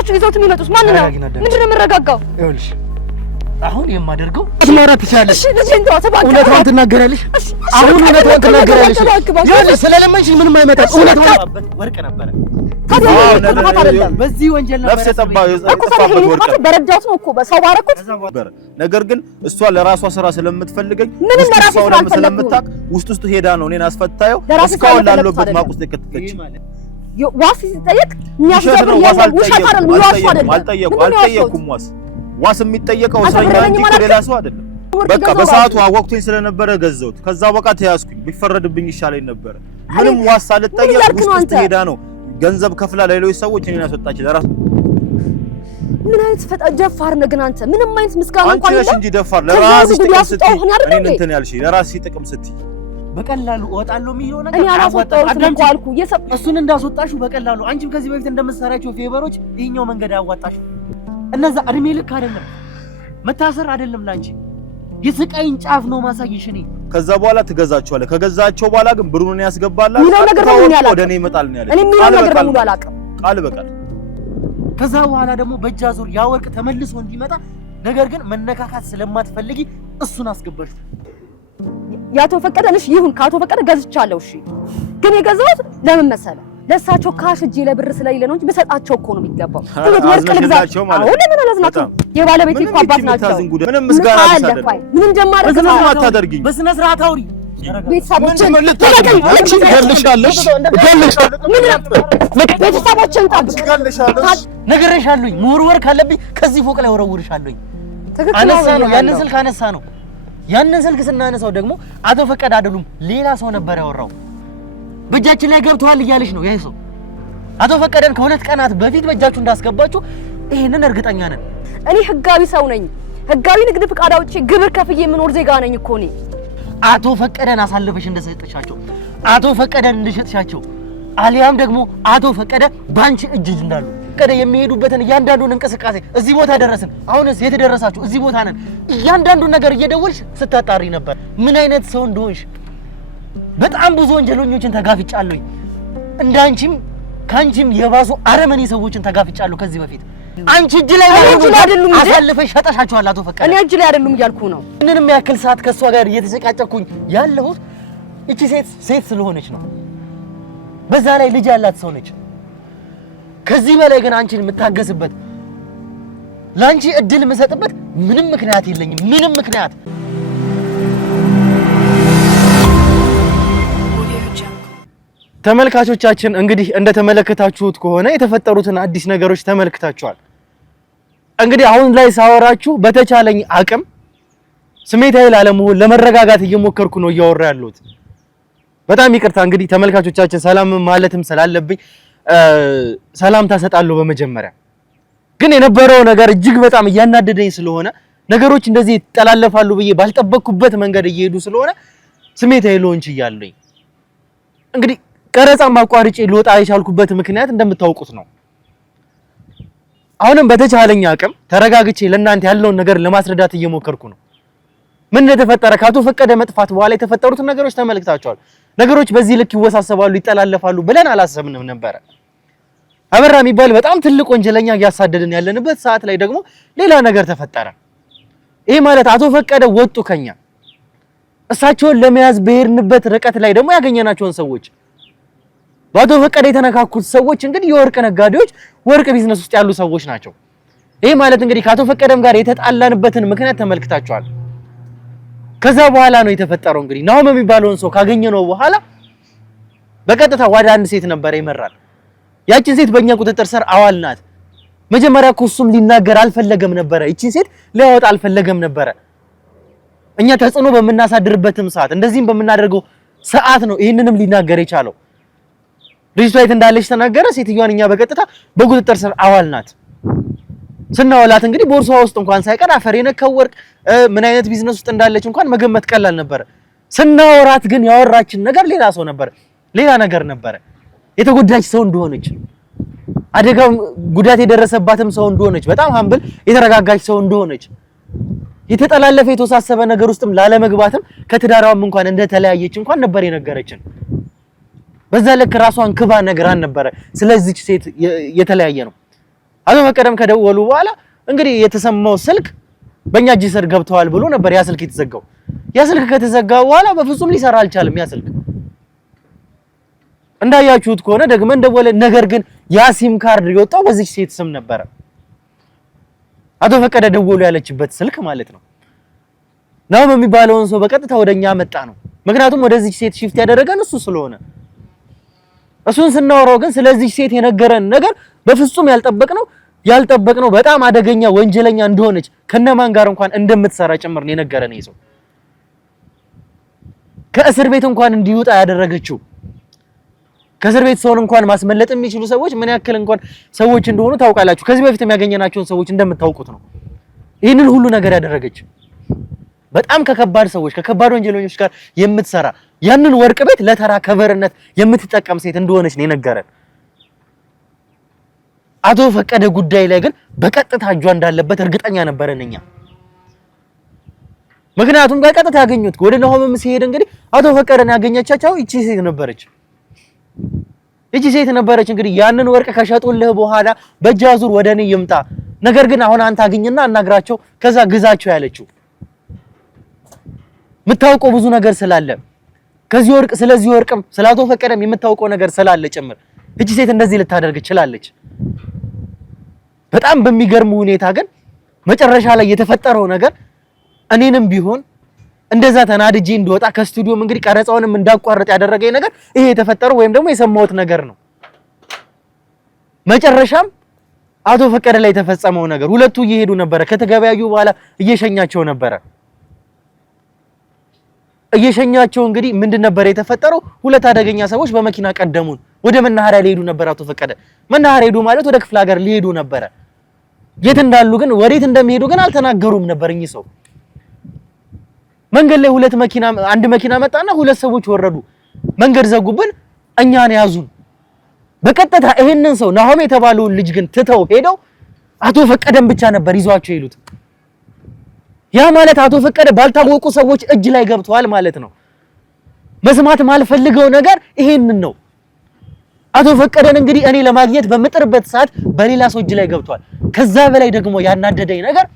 ናቸው ይዘውት የሚመጡት? ማን ነው? ምንድነው የምረጋጋው? ይኸውልሽ አሁን የማደርገው ማውራት ትችላለሽ። እሺ ልጄን ተው ተባክህ። እውነቷን ትናገራለሽ። አሁን እውነቷን ትናገራለሽ። ይኸውልሽ ስለለመንሽኝ ምንም አይመጣም። እውነቷን ወርቅ ነበረ። በዚህ ወንጀል ነበር በረዳት ነው እኮ በሰው ባረኩት። ነገር ግን እሷ ለራሷ ስራ ስለምትፈልገኝ ስለምታውቅ ውስጥ ሄዳ ነው እኔን አስፈታየው እስካሁን ላለበት ማቁስ ተከተለች። ዋስ ሲጠየቅ የሚያስደብር ውሸት አይደለም። አልጠየኩም። ዋስ የሚጠየቀው እስረኛ እንጂ ሌላ ሰው አይደለም። በቃ በሰዓቱ አወቅቶኝ ስለነበረ ገዘውት። ከዛ በቃ ተያዝኩኝ። ቢፈረድብኝ ይሻለኝ ነበር። ምንም ዋስ ሳልጠየቅ ውስጥ ሄዳ ነው ገንዘብ ከፍላ ለሌሎች ሰዎች እኔን ያስወጣች ለራስ። ምን አይነት ደፋር ነህ ግን አንተ! ምንም አይነት ምስጋና እንኳን አንቺ እንጂ ደፋር ለራስሽ ጥቅም ስትይ እኔን እንትን ያልሽ ለራስሽ ጥቅም ስትይ በቀላሉ እወጣለሁ የሚለው ነገር እኔ አላስወጣሁትም እኮ አልኩ። እሱን እንዳስወጣሽው በቀላሉ አንቺም ከዚህ በፊት እንደምትሰራቸው ፌቨሮች ይሄኛው መንገድ አያዋጣሽም። እነዛ እድሜ ልክ አይደለም መታሰር አይደለም ላንቺ የስቃይን ጫፍ ነው ማሳየሽ። እኔ ከዛ በኋላ ትገዛቸዋለህ። ከገዛቸው በኋላ ግን ብሩን ያስገባላል ወደ እኔ ይመጣል ነው ያለኝ። እኔ ምን ነገር ነው አላውቅም ቃል በቃል። ከዛ በኋላ ደግሞ በእጅ አዙር ያ ወርቅ ተመልሶ እንዲመጣ ነገር ግን መነካካት ስለማትፈልጊ እሱን አስገባሽ። ያቶ ፈቀደልሽ ይሁን ካቶ ፈቀደ ገዝቻለሁ። እሺ ግን የገዛሁት ለምን መሰለህ? ለሳቸው ካሽ እጄ ለብር ስለሌለ ነው እንጂ በሰጣቸው እኮ ነው የሚገባው። ትምህርት ወርቅ ልግዛቸው ማለት ነው። ለምን አላዝናቸው? የባለቤቴ እኮ አባት ናቸው። ምንም ምስጋና አይደለም። ምን ጀማረ? አታደርጊኝ። በስነ ስርዓት አውሪ። ቤተሰቦችን እገልሻለሁ። ቤተሰቦችን ጠብቅ። ነግሬሻለሁኝ። መወርወር ካለብኝ ከዚህ ፎቅ ላይ ወረውርሻለሁኝ። አነሳ ነው ያንን ስልክ አነሳ ነው። ያንን ስልክ ስናነሳው ደግሞ አቶ ፈቀደ አይደሉም ሌላ ሰው ነበር ያወራው። በእጃችን ላይ ገብተዋል እያለሽ ነው። ያ ሰው አቶ ፈቀደን ከሁለት ቀናት በፊት በእጃችሁ እንዳስገባችሁ ይሄንን እርግጠኛ ነን። እኔ ህጋዊ ሰው ነኝ። ህጋዊ ንግድ ፍቃድ አውጪ ግብር ከፍዬ የምኖር ዜጋ ነኝ እኮ እኔ። አቶ ፈቀደን አሳልፈሽ እንደሰጠሻቸው፣ አቶ ፈቀደን እንደሸጥሻቸው፣ አሊያም ደግሞ አቶ ፈቀደ ባንቺ እጅ እንዳሉ ፈቀደ የሚሄዱበትን እያንዳንዱን እንቅስቃሴ እዚህ ቦታ ደረስን፣ አሁንስ የት ደረሳችሁ? እዚህ ቦታ ነን። እያንዳንዱን ነገር እየደወልሽ ስታጣሪ ነበር ምን አይነት ሰው እንደሆንሽ። በጣም ብዙ ወንጀለኞችን ተጋፍጫለሁኝ። እንዳንቺም ካንቺም የባሱ አረመኔ ሰዎችን ተጋፍጫለሁ ከዚህ በፊት። አንቺ እጅ ላይ አይደሉም አሳልፈሽ ሸጠሻቸዋል አቶ ፈቀደ። እኔ እጅ ላይ አይደሉም እያልኩ ነው። ምንም ያክል ሰዓት ከሷ ጋር እየተጨቃጨኩኝ ያለሁት እቺ ሴት ስለሆነች ነው። በዛ ላይ ልጅ ያላት ሰው ነች። ከዚህ በላይ ግን አንቺን የምታገስበት ላንቺ እድል የምሰጥበት ምንም ምክንያት የለኝም። ምንም ምክንያት። ተመልካቾቻችን እንግዲህ እንደተመለከታችሁት ከሆነ የተፈጠሩትን አዲስ ነገሮች ተመልክታችኋል። እንግዲህ አሁን ላይ ሳወራችሁ በተቻለኝ አቅም ስሜታዊ ላለመሆን ለመረጋጋት እየሞከርኩ ነው እያወራ ያለሁት። በጣም ይቅርታ እንግዲህ ተመልካቾቻችን ሰላም ማለትም ስላለብኝ ሰላምታ ሰጣለሁ። በመጀመሪያ ግን የነበረው ነገር እጅግ በጣም እያናደደኝ ስለሆነ ነገሮች እንደዚህ ይጠላለፋሉ ብዬ ባልጠበቅኩበት መንገድ እየሄዱ ስለሆነ ስሜታዊ ልሆን ችያለሁኝ። እንግዲህ ቀረጻም አቋርጬ ልወጣ የቻልኩበት ምክንያት እንደምታውቁት ነው። አሁንም በተቻለኝ አቅም ተረጋግቼ ለእናንተ ያለውን ነገር ለማስረዳት እየሞከርኩ ነው። ምን እንደተፈጠረ ከአቶ ፈቀደ መጥፋት በኋላ የተፈጠሩትን ነገሮች ተመልክታችኋል። ነገሮች በዚህ ልክ ይወሳሰባሉ፣ ይጠላለፋሉ ብለን አላሰብንም ነበር። አበራ የሚባል በጣም ትልቅ ወንጀለኛ እያሳደድን ያለንበት ሰዓት ላይ ደግሞ ሌላ ነገር ተፈጠረ። ይሄ ማለት አቶ ፈቀደ ወጡ ከኛ። እሳቸውን ለመያዝ በሄድንበት ርቀት ላይ ደግሞ ያገኘናቸውን ሰዎች በአቶ ፈቀደ የተነካኩት ሰዎች እንግዲህ የወርቅ ነጋዴዎች፣ ወርቅ ቢዝነስ ውስጥ ያሉ ሰዎች ናቸው። ይሄ ማለት እንግዲህ ከአቶ ፈቀደም ጋር የተጣላንበትን ምክንያት ተመልክታችኋል። ከዛ በኋላ ነው የተፈጠረው። እንግዲህ ናሆም የሚባለውን ሰው ካገኘነው በኋላ በቀጥታ ወደ አንድ ሴት ነበር ይመራል። ያቺን ሴት በእኛ ቁጥጥር ስር አዋልናት። መጀመሪያ እኮ እሱም ሊናገር አልፈለገም ነበር። ይቺን ሴት ሊያወጣ አልፈለገም ነበር። እኛ ተጽዕኖ በምናሳድርበትም ሰዓት እንደዚህም በምናደርገው ሰዓት ነው ይሄንንም ሊናገር የቻለው። ልጅቷ የት እንዳለች ተናገረ። ሴትዮዋን እኛ በቀጥታ በቁጥጥር ስር አዋልናት። ስናወላት እንግዲህ ቦርሷ ውስጥ እንኳን ሳይቀር አፈር የነካው ወርቅ ምን አይነት ቢዝነስ ውስጥ እንዳለች እንኳን መገመት ቀላል ነበር። ስናወራት ግን ያወራችን ነገር ሌላ ሰው ነበር፣ ሌላ ነገር ነበር። የተጎዳች ሰው እንደሆነች፣ አደጋው ጉዳት የደረሰባትም ሰው እንደሆነች፣ በጣም ሀምብል የተረጋጋች ሰው እንደሆነች፣ የተጠላለፈ የተወሳሰበ ነገር ውስጥም ላለመግባትም ከትዳራውም እንኳን እንደተለያየች እንኳን ነበር የነገረችን። በዛ ልክ ራሷን ክባ ነግራን ነበር ስለዚህ ሴት የተለያየ ነው። አቶ ፈቀደም ከደወሉ በኋላ እንግዲህ የተሰማው ስልክ በእኛ እጅ ስር ገብተዋል ብሎ ነበር ያ ስልክ የተዘጋው። ያ ስልክ ከተዘጋ በኋላ በፍጹም ሊሰራ አልቻለም ያ ስልክ። እንዳያችሁት ከሆነ ደግመን ደወለ። ነገር ግን ያ ሲም ካርድ የወጣው በዚህ ሴት ስም ነበረ። አቶ ፈቀደ ደወሉ ያለችበት ስልክ ማለት ነው። ናሆም የሚባለውን ሰው በቀጥታ ወደኛ መጣ ነው። ምክንያቱም ወደዚህ ሴት ሺፍት ያደረገን እሱ ስለሆነ እሱን ስናወራው ግን ስለዚህ ሴት የነገረን ነገር በፍጹም ያልጠበቅነው በጣም አደገኛ ወንጀለኛ እንደሆነች ከነማን ጋር እንኳን እንደምትሰራ ጭምር ነው የነገረን። ይሄ ሰው ከእስር ቤት እንኳን እንዲወጣ ያደረገችው ከእስር ቤት ሰውን እንኳን ማስመለጥ የሚችሉ ሰዎች ምን ያክል እንኳን ሰዎች እንደሆኑ ታውቃላችሁ። ከዚህ በፊት የሚያገኘናቸውን ሰዎች እንደምታውቁት ነው ይህንን ሁሉ ነገር ያደረገች። በጣም ከከባድ ሰዎች ከከባድ ወንጀለኞች ጋር የምትሰራ ያንን ወርቅ ቤት ለተራ ከቨርነት የምትጠቀም ሴት እንደሆነች ነው የነገረን። አቶ ፈቀደ ጉዳይ ላይ ግን በቀጥታ እጇ እንዳለበት እርግጠኛ ነበረን እኛ። ምክንያቱም በቀጥታ ያገኙት ወደ ናሆምም ሲሄድ እንግዲህ አቶ ፈቀደን ያገኘቻቸው እቺ ሴት ነበረች። እንግዲህ ያንን ወርቅ ከሸጡልህ በኋላ በእጅ አዙር ወደኔ ይምጣ፣ ነገር ግን አሁን አንተ አግኝና አናግራቸው ከዛ ግዛቸው ያለችው የምታውቀው ብዙ ነገር ስላለ ስለዚህ ወርቅም ስለ አቶ ፈቀደም የምታውቀው ነገር ስላለ ጭምር እቺ ሴት እንደዚህ ልታደርግ ትችላለች። በጣም በሚገርም ሁኔታ ግን መጨረሻ ላይ የተፈጠረው ነገር እኔንም ቢሆን እንደዛ ተናድጄ እንደወጣ ከስቱዲዮም እንግዲህ ቀረጻውንም እንዳቋረጥ ያደረገኝ ነገር ይሄ የተፈጠረው ወይም ደግሞ የሰማሁት ነገር ነው። መጨረሻም አቶ ፈቀደ ላይ የተፈጸመው ነገር ሁለቱ እየሄዱ ነበረ። ከተገበያዩ በኋላ እየሸኛቸው ነበረ። እንግዲህ ምንድን ነበር የተፈጠረው? ሁለት አደገኛ ሰዎች በመኪና ቀደሙን። ወደ መናኸሪያ ሊሄዱ ነበር። አቶ ፈቀደ መናኸሪያ ሄዱ ማለት ወደ ክፍለ ሀገር ሊሄዱ ነበረ። የት እንዳሉ ግን ወዴት እንደሚሄዱ ግን አልተናገሩም ነበር እኚህ ሰው። መንገድ ላይ አንድ መኪና መጣና ሁለት ሰዎች ወረዱ። መንገድ ዘጉብን፣ እኛን ያዙን። በቀጥታ ይሄንን ሰው ናሆም የተባለውን ልጅ ግን ትተው ሄደው አቶ ፈቀደን ብቻ ነበር ይዟቸው ሄሉት። ያ ማለት አቶ ፈቀደ ባልታወቁ ሰዎች እጅ ላይ ገብተዋል ማለት ነው። መስማት ማልፈልገው ነገር ይሄንን ነው። አቶ ፈቀደን እንግዲህ እኔ ለማግኘት በምጥርበት ሰዓት በሌላ ሰው እጅ ላይ ገብቷል። ከዛ በላይ ደግሞ ያናደደኝ ነገር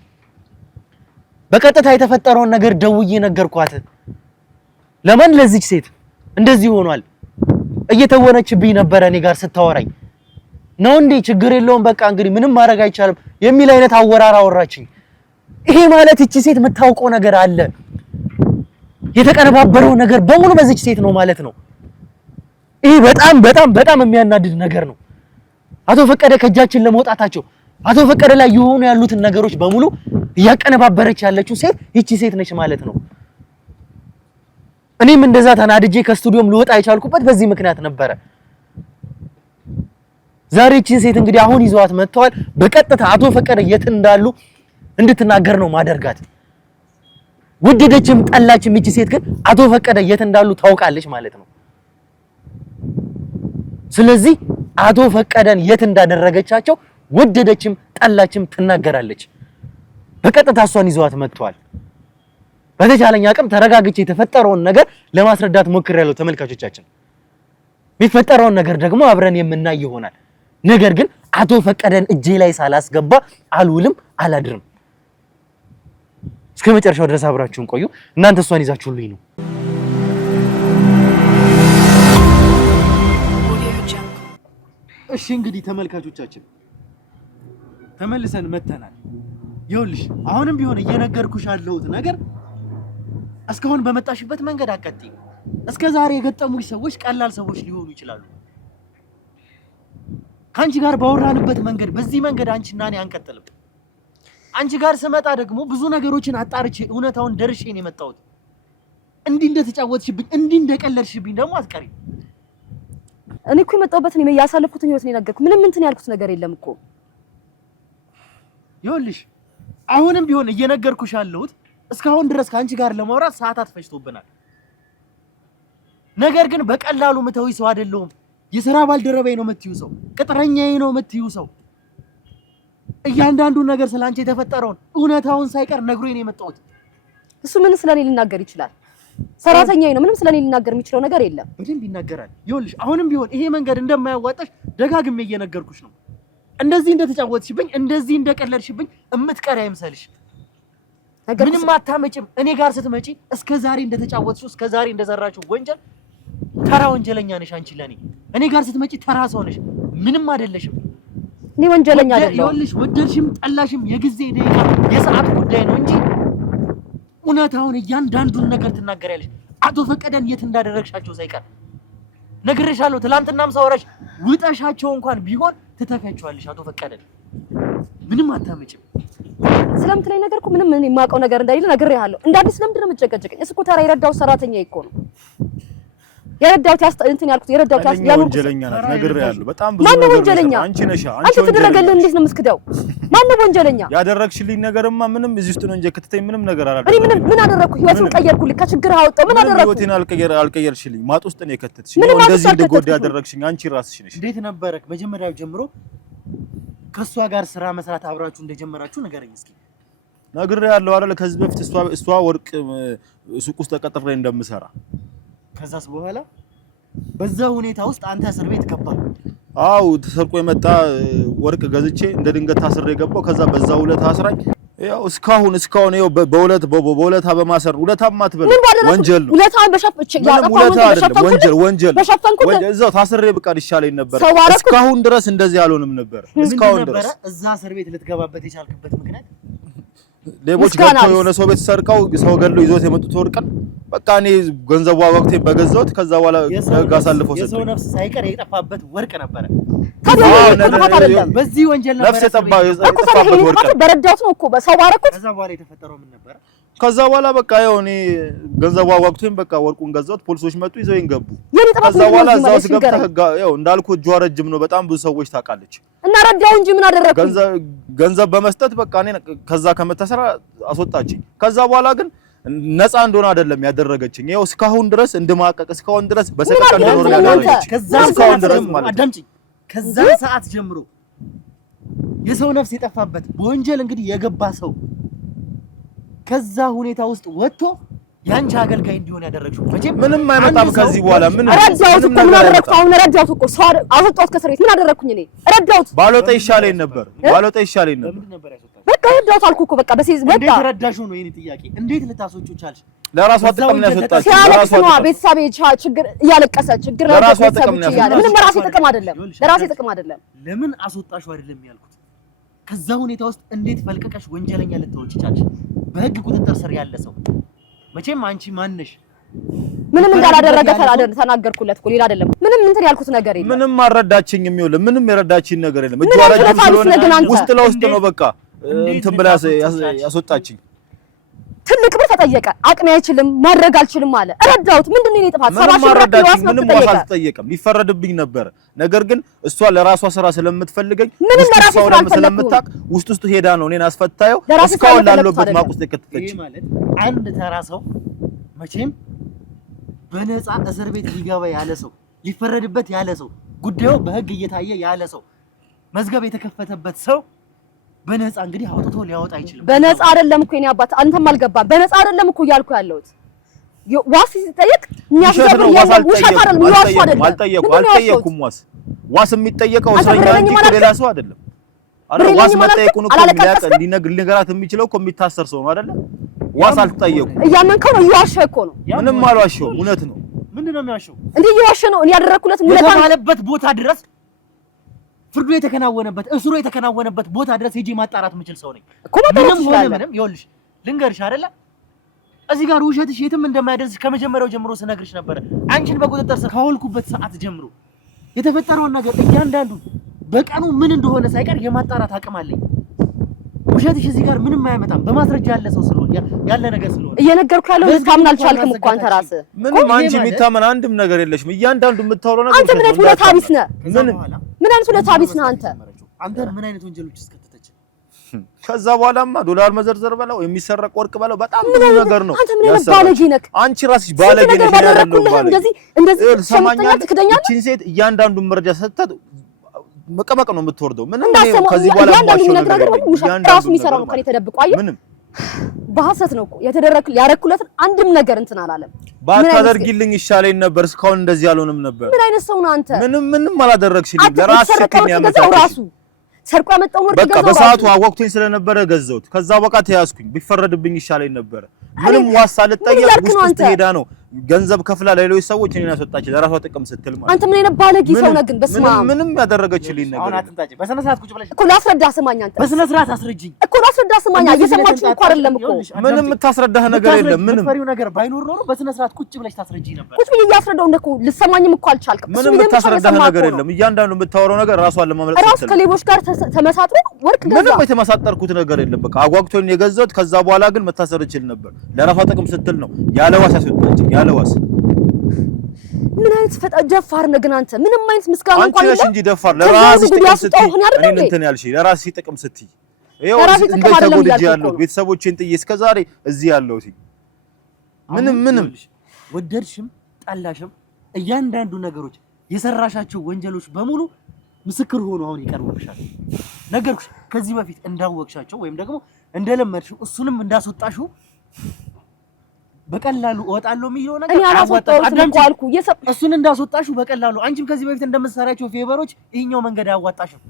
በቀጥታ የተፈጠረውን ነገር ደውዬ ነገርኳት። ለማን? ለዚች ሴት እንደዚህ ሆኗል እየተወነችብኝ ነበረ እኔ ጋር ስታወራኝ ነው እንዴ ችግር የለውም በቃ እንግዲህ ምንም ማድረግ አይቻልም የሚል አይነት አወራራ አወራችኝ። ይሄ ማለት እቺ ሴት የምታውቀው ነገር አለ። የተቀነባበረው ነገር በሙሉ በዚች ሴት ነው ማለት ነው። ይሄ በጣም በጣም በጣም የሚያናድድ ነገር ነው። አቶ ፈቀደ ከእጃችን ለመውጣታቸው አቶ ፈቀደ ላይ የሆኑ ያሉትን ነገሮች በሙሉ እያቀነባበረች ያለችው ሴት ይቺ ሴት ነች ማለት ነው። እኔም እንደዛ ተናድጄ ከስቱዲዮም ልወጣ የቻልኩበት በዚህ ምክንያት ነበረ። ዛሬ ይቺን ሴት እንግዲህ አሁን ይዘዋት መጥተዋል። በቀጥታ አቶ ፈቀደ የት እንዳሉ እንድትናገር ነው ማደርጋት። ወደደችም ጠላችም ይቺ ሴት ግን አቶ ፈቀደ የት እንዳሉ ታውቃለች ማለት ነው። ስለዚህ አቶ ፈቀደን የት እንዳደረገቻቸው ወደደችም ጠላችም ትናገራለች። በቀጥታ እሷን ይዘዋት መጥተዋል። በተቻለኝ አቅም ተረጋግቼ የተፈጠረውን ነገር ለማስረዳት ሞክሬያለሁ ተመልካቾቻችን። የሚፈጠረውን ነገር ደግሞ አብረን የምናይ ይሆናል። ነገር ግን አቶ ፈቀደን እጄ ላይ ሳላስገባ አልውልም አላድርም። እስከ መጨረሻው ድረስ አብራችሁን ቆዩ። እናንተ እሷን ይዛችሁልኝ ነው። እሺ እንግዲህ ተመልካቾቻችን ተመልሰን መተናል። ይኸውልሽ አሁንም ቢሆን እየነገርኩሽ ያለሁት ነገር እስካሁን በመጣሽበት መንገድ አቀጥይ። እስከ ዛሬ የገጠሙሽ ሰዎች ቀላል ሰዎች ሊሆኑ ይችላሉ። ካንቺ ጋር ባወራንበት መንገድ በዚህ መንገድ አንቺና እኔ አንቀጥልም። አንቺ ጋር ስመጣ ደግሞ ብዙ ነገሮችን አጣርቼ እውነታውን ደርሼ ነው የመጣሁት። እንዲህ እንደተጫወትሽብኝ እንዲህ እንደቀለድሽብኝ ደግሞ አትቀሪ። እኔ እኮ የመጣሁበትን ያሳለፍኩትን ህይወት ነው የነገርኩ። ምንም እንትን ያልኩት ነገር የለም እኮ። ይኸውልሽ አሁንም ቢሆን እየነገርኩሽ ያለሁት እስካሁን ድረስ ካንቺ ጋር ለማውራት ሰዓታት ፈጅቶብናል። ነገር ግን በቀላሉ ምተው ሰው አይደለሁም። የሥራ ባልደረባዬ ነው የምትዩ ሰው፣ ቅጥረኛዬ ነው የምትዩ ሰው። እያንዳንዱ ነገር ስላንቺ የተፈጠረውን እውነታውን ሳይቀር ነግሮኝ ነው የመጣሁት። እሱ ምን ስለኔ ሊናገር ይችላል? ሰራተኛዬ ነው። ምንም ስለኔ ሊናገር የሚችለው ነገር የለም። በደንብ ይናገራል። ይኸውልሽ አሁንም ቢሆን ይሄ መንገድ እንደማያዋጣሽ ደጋግሜ እየነገርኩሽ ነው። እንደዚህ እንደተጫወትሽብኝ እንደዚህ እንደቀለድሽብኝ እምትቀር አይምሰልሽ። ምንም አታመጭም። እኔ ጋር ስትመጪ እስከ ዛሬ እንደተጫወትሽው እስከ ዛሬ እንደሰራሽው ወንጀል ተራ ወንጀለኛ ነሽ አንቺ ለኔ። እኔ ጋር ስትመጪ ተራ ሰው ነሽ፣ ምንም አይደለሽም። እኔ ወንጀለኛ አይደለም። ይኸውልሽ ወደድሽም ጠላሽም የጊዜ ደቂቃ የሰዓት ጉዳይ ነው እንጂ እውነታውን እያንዳንዱን ነገር ትናገሪያለሽ። አቶ ፈቀደን የት እንዳደረግሻቸው ሳይቀር ነግሬሻለሁ። ትላንትናም ሳወራሽ ውጠሻቸው እንኳን ቢሆን ትተፊያቸዋለሽ። አቶ ፈቀደን ምንም አታመጭም። ስለምትለኝ ነገር እኮ ምንም እኔ የማውቀው ነገር እንደሌለ ነግሬሃለሁ። እንደ አዲስ ለምንድን ነው የምትጨቀጭቀኝ? እሱ እኮ ተራ የረዳው ሰራተኛ እኮ ነው። የረዳው እንትን ያልኩት የረዳው ያልኩት ወንጀለኛ ናት ነግሬሃለሁ። በጣም ብዙ ነገር ወንጀለኛ አንቺ ነሽ። አንቺ ተደረገልህ እንዴት ነው የምትክደው? ማን ነው ወንጀለኛ? ያደረግሽልኝ ነገርማ ምንም እዚህ ውስጥ ነው እንጂ ከተተኝ ምንም ነገር አላደረግኩም። እኔ ምን አደረኩ? ህይወትን ቀየርኩልህ፣ ከችግር አወጣው። ምን አደረኩ? ህይወቴን አልቀየርሽልኝ፣ ማጥ ውስጥ ነው የከተትሽኝ። እንደዚህ እንድጎዳ ያደረግሽኝ አንቺ ራስሽ ነሽ። እንዴት ነበረ መጀመሪያው ጀምሮ ከሷ ጋር ስራ መስራት አብራችሁ እንደጀመራችሁ ንገረኝ እስኪ። ነግሬሃለሁ አይደል? ከዚህ በፊት እሷ ወርቅ ሱቅ ውስጥ ተቀጥሬ እንደምሰራ። ከዛስ በኋላ በዛ ሁኔታ ውስጥ አንተ እስር ቤት ገባ? አው ተሰርቆ የመጣ ወርቅ ገዝቼ እንደ ድንገት ታስሬ ገባው። ከዛ በዛ ሁለት አስራኝ ያው እስካሁን ያው በሁለታ በማሰር ሁለታማ አትበል፣ ወንጀል ነው። ሁለታን በሸፍቼ ወንጀል እዛው ታስሬ ብቃ ይሻለኝ ነበር። እስካሁን ድረስ እንደዚህ አልሆንም ነበር። እስካሁን ድረስ እዛ እስር ቤት ልትገባበት የቻልክበት ምክንያት ሌቦች ገብተው የሆነ ሰው ቤት ሰርቀው ሰው ገለው ይዞት የመጡት ወርቅን በቃ እኔ ገንዘቡ ወቅቴ በገዛሁት ከዛ በኋላ አሳልፈው ሰጠኝ። የሰው ነፍስ ሳይቀር የጠፋበት ወርቅ ነበር። በዚህ ወንጀል ነበር ነፍስ የጠፋበት ወርቅ በረዳሁት ነው እኮ በሰው ባረኩት። ከዛ በኋላ የተፈጠረው ምን ነበር? ከዛ በኋላ በቃ ያው እኔ ገንዘቡ ወቅቴን በቃ ወርቁን ገዛሁት። ፖሊሶች መጡ ይዘውኝ ገቡ። ከዛ በኋላ እዛው ስገብታ ያው እንዳልኩ እጇ ረጅም ነው። በጣም ብዙ ሰዎች ታውቃለች። እና ረዳው እንጂ ምን አደረኩ? ገንዘብ በመስጠት በቃ እኔ ከዛ ከመታሰራ አስወጣችኝ። ከዛ በኋላ ግን ነፃ እንደሆነ አይደለም ያደረገችኝ። ይኸው እስካሁን ድረስ እንድማቀቅ እስካሁን ድረስ በሰቀቀን ነው ያደረገችኝ። እስካሁን ድረስ ማለት አዳምጪኝ። ከዛ ሰዓት ጀምሮ የሰው ነፍስ የጠፋበት በወንጀል እንግዲህ የገባ ሰው ከዛ ሁኔታ ውስጥ ወጥቶ ያንቺ አገልጋይ እንዲሆን ያደረግሽው መቼም ምንም አይመጣም ከዚህ በኋላ ምን ረዳሁት እኮ ምን አደረኩት? አሁን ረዳሁት እኮ ሰው አወጣሁት ከእስር ቤት ምን አደረኩኝ? እኔ ረዳሁት። ባሎጣ ይሻለኝ ነበር። በቃ ረዳሁት አልኩ እኮ በቃ በሲዝ በቃ እንዴት ረዳሽው ነው የኔ ጥያቄ። እንዴት ልታስወጪው ቻልሽ? ለራሷ ጥቅም ነው ያስወጣችው። ለራሷ ቤተሰብ ችግር እያለቀሰ ችግር ለራሷ ጥቅም ነው ያስወጣችው። ምንም ለራሴ ጥቅም አይደለም፣ ለራሴ ጥቅም አይደለም። ለምን አስወጣሽው አይደለም ያልኩት። ከዛ ሁኔታ ውስጥ እንዴት ፈልቀቀሽ ወንጀለኛ ልትወጪ ቻልሽ? በህግ ቁጥጥር ስር ያለ ሰው መቼም አንቺ ማንነሽ? ምንም እንዳላደረገ ተናገርኩለት እኮ ሌላ አይደለም። ምንም እንትን ያልኩት ነገር የለም። ምንም አልረዳችኝም። ይኸውልህ ምንም የረዳችኝ ነገር የለም። እጇ ረጅም ስለሆነ ውስጥ ለውስጥ ነው በቃ እንትን ብላ ያስወጣችኝ። ትልቅ ብር ተጠየቀ። አቅሜ አይችልም ማድረግ አልችልም አለ። ረዳሁት። ምንድነው የኔ ጥፋት? 70 ሺህ ብር ዋስ ምንም ዋስ አልተጠየቀም። ሊፈረድብኝ ነበር። ነገር ግን እሷ ለራሷ ስራ ስለምትፈልገኝ ምንም ለራሷ ስራ ስለምታውቅ ውስጥ ሄዳ ነው እኔን አስፈታየው እስካሁን ላለበት ማቅ ውስጥ የከተተች። ይሄ ማለት አንድ ተራ ሰው መቼም በነፃ እስር ቤት ሊገባ ያለ ሰው ሊፈረድበት ያለ ሰው ጉዳዩ በህግ እየታየ ያለ ሰው መዝገብ የተከፈተበት ሰው በነፃ እንግዲህ አውጥቶ ሊያወጣ አይችልም። በነፃ አይደለም እኮ የኔ አባት አንተም አልገባም። በነፃ አይደለም እኮ እያልኩ ያለሁት ዋስ ሲጠየቅ የሚያስደብር ውሸት አይደለም። አልጠየኩም። ዋስ የሚጠየቀው እስረኛ እንጂ ሌላ ሰው አይደለም። አረ ዋስ መጠየቁን እኮ ሊነግራት የሚችለው እኮ የሚታሰር ሰው ነው አይደለ? ዋስ አልጠየኩም። እያመንከው ነው። እየዋሸህ እኮ ነው። ምንም አልዋሸሁም። እውነት ነው። ምንድነው የሚዋሸው? እንዴ እየዋሸህ ነው። እኔ ያደረኩለት የተባለበት ቦታ ድረስ ፍርዱ የተከናወነበት እስሩ የተከናወነበት ቦታ ድረስ ሄጄ ማጣራት የምችል ሰው ነኝ እኮ። ምንም ይኸውልሽ ልንገርሽ አይደለ እዚህ ጋር ውሸትሽ የትም እንደማይደርስ ከመጀመሪያው ጀምሮ ስነግርሽ ነበር። አንቺን በቁጥጥር ስር ካወልኩበት ሰዓት ጀምሮ የተፈጠረውን ነገር እያንዳንዱ በቀኑ ምን እንደሆነ ሳይቀር የማጣራት አቅም አለኝ። ውሸትሽ እዚህ ጋር ምንም አያመጣም። በማስረጃ ያለ ሰው ስለሆነ ያለ ነገር ስለሆነ እየነገርኩ ያለው እስካሁን አልቻልክም እኮ አንተ ራስህ። ምንም አንቺ የሚታመን አንድም ነገር የለሽም። እያንዳንዱ የምታወራው ነገር አንተ ምን አይነት ሁለት አቢስ ነህ? ምን አይነት ሁለት አቢስ ነህ አንተ? አንተን ምን አይነት ወንጀሎች እስከተተች? ከዛ በኋላማ ዶላር መዘርዘር በለው የሚሰረቅ ወርቅ በለው በጣም ብዙ ነገር ነው። አንተ ምን አይነት ባለጌ ነህ? አንቺ ራስሽ ባለጌ ነሽ። እንደዚህ ሰማኛለህ። ትክደኛለህ። እቺን ሴት እያንዳንዱን መረጃ ሰጥተት መቀመቅ ነው የምትወርደው። ምንም ከዚህ በኋላ ራሱ የሚሰራው ነው። ከኔ ተደብቆ አየህ። ምንም በሐሰት ነው እኮ ያረኩለትን አንድም ነገር እንትን አላለም። ባታደርጊልኝ ይሻለኝ ነበር። እስካሁን እንደዚህ አልሆንም ነበር። ምን አይነት ሰው ነው አንተ? ምንም አላደረግሽልኝ። ለራስሽ ሸክም ያመጣሽ ራሱ ሰርቆ ያመጣውን ወርቅ በቃ በሰዓቱ አወቅቶኝ ስለነበረ ገዛሁት። ከዛ በቃ ተያዝኩኝ። ቢፈረድብኝ ይሻለኝ ነበር። ምንም ዋስ አልጠየቅ ውስጥ ሄዳ ነው ገንዘብ ከፍላ ለሌሎች ሰዎች እኔን አስወጣች ለራሷ ጥቅም ስትል ማለት። አንተ ምን አይነት ባለጌ ሰው ነህ ግን? በስመ አብ ምንም ያደረገችልኝ ነገር አሁን አትንጣጭ። በስነ ስርዓት ቁጭ ብለሽ እኮ ላስረዳ ስማኝ። አንተ በስነ ስርዓት አስረጅኝ እኮ ላስረዳ ስማኝ። እየሰማችሁ እኮ አይደለም እኮ ምንም የምታስረዳህ ነገር የለም። ምንም ፈሪው ነገር ባይኖር ኖሮ በስነ ስርዓት ቁጭ ብለሽ ታስረጅኝ ነበር። ቁጭ ብዬ እያስረዳው እንደኮ ልሰማኝም እኮ አልቻልክም። ምንም የምታስረዳህ ነገር የለም። እያንዳንዱ የምታወራው ነገር ራሷን ለማምለጥ ስትል ራስ ከሌቦች ጋር ተመሳጥሮ ወርቅ ገዛ። ምንም የተመሳጠርኩት ነገር የለም። በቃ አጓግቶኝ የገዛሁት። ከዛ በኋላ ግን መታሰር እችል ነበር። ለራሷ ጥቅም ስትል ነው ያለ ዋስ ያስወጣችኝ። ያለ ዋስ ምን አይነት ደፋር ነህ ግን አንተ? ምንም አይነት ምስጋና እንኳን አንቺ ነሽ እንጂ ደፋር። ለራስሽ ጥቅም ስትይ እኔን እንትን ያልሽኝ ለራስሽ ጥቅም ስትይ ይኸው እንዴት ተጎድጃለሁ። ቤተሰቦቼን ጥዬ እስከ ዛሬ እዚህ ያለሁት ምንም ወደድሽም ጠላሽም እያንዳንዱ ነገሮች የሰራሻቸው ወንጀሎች በሙሉ ምስክር ሆኖ አሁን ይቀርቡልሻል። ነገርኩሽ። ከዚህ በፊት እንዳወቅሻቸው ወይም ደግሞ እንደለመድሽው እሱንም እንዳስወጣሽው በቀላሉ እወጣለሁ የሚለው ነገር እሱን እንዳስወጣሽው በቀላሉ አንቺም ከዚህ በፊት እንደምትሰራቸው ፌቨሮች ይሄኛው መንገድ አያዋጣሽም።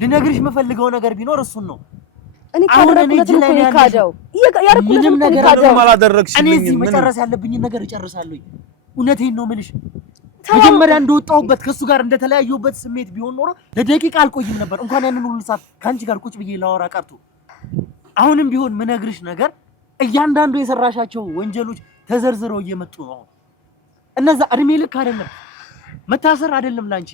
ልነግርሽ የምፈልገው ነገር ቢኖር እሱን ነው። እኔ ካደረኩት ነው የካደው ምንም ነገር አላደረግሽልኝም። እኔ እዚህ መጨረስ ያለብኝ ነገር እጨርሳለሁ። እውነቴን ነው የምልሽ። መጀመሪያ እንደወጣሁበት ከሱ ጋር እንደተለያየሁበት ስሜት ቢሆን ኖሮ ለደቂቃ አልቆይም ነበር። እንኳን ያንን ሁሉ ሰዓት ካንቺ ጋር ቁጭ ብዬ ላወራ ቀርቶ አሁንም ቢሆን ምነግርሽ ነገር እያንዳንዱ የሰራሻቸው ወንጀሎች ተዘርዝረው እየመጡ ነው። እነዛ እድሜ ልክ አይደለም መታሰር አይደለም ላንቺ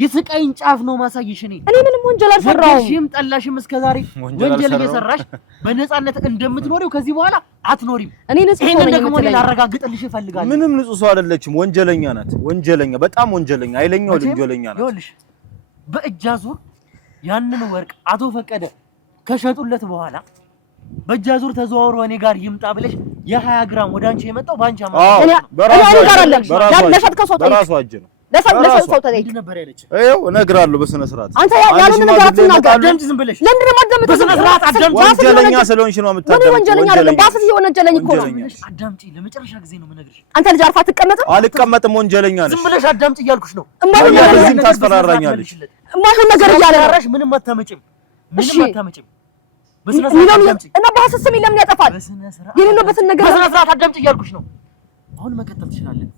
የስቃይን ጫፍ ነው ማሳየሽ። እኔ ምንም ወንጀል አልሰራሁም። ወንጀልሽም ጠላሽም እስከዛሬ ወንጀል እየሰራሽ በነፃነት እንደምትኖሪው ከዚህ በኋላ አትኖሪም። እኔ ንጹህ ነኝ ደግሞ ላረጋግጥልሽ እፈልጋለሁ። ምንም ንጹህ ሰው አይደለችም። ወንጀለኛ ናት። ወንጀለኛ፣ በጣም ወንጀለኛ፣ ኃይለኛ ወንጀለኛ ናት። ይኸውልሽ በእጅ አዙር ያንን ወርቅ አቶ ፈቀደ ከሸጡለት በኋላ በእጅ አዙር ተዘዋውሮ እኔ ጋር ይምጣ ብለሽ የ20 ግራም ወደ አንቺ የመጣው ባንቺ አማካኝ እኔ ጋር አይደለም። ለሸጥከው ሰው በራሱ እጅ ነው። ለሰው ተጠይቅ ነበር ያለች። ይኸው እነግራለሁ በስነ ስርዓት። አንተ ያሉን ነገር አትናገር። አዳምጪ ዝም ብለሽ ለምንድን ነው የማዳምጠው? በስነ ስርዓት አዳምጪ። ወንጀለኛ ስለሆንሽ ነው የምታዳምጪው። ወንጀለኛ አይደለም። ባስስ የወነጀለኝ እኮ ነው። አዳምጪ። ለመጨረሻ ጊዜ ነው የምነግርሽ። አንተ ልጅ አርፋ አትቀመጥም? አልቀመጥም። ወንጀለኛ ነሽ። ዝም ብለሽ አዳምጪ እያልኩሽ ነው። እማይሆን ታስፈራራኛለሽ። እማይሆን ነገር እያለሽ ምንም አታመጭም። ምንም አታመጭም። በስነ ስርዓት አዳምጪ። እና ባስስ ምን ለምን ያጠፋል? የሌለበትን ነገር በስነ ስርዓት አዳምጪ እያልኩሽ ነው። አሁን መቀጠል ትችላለህ።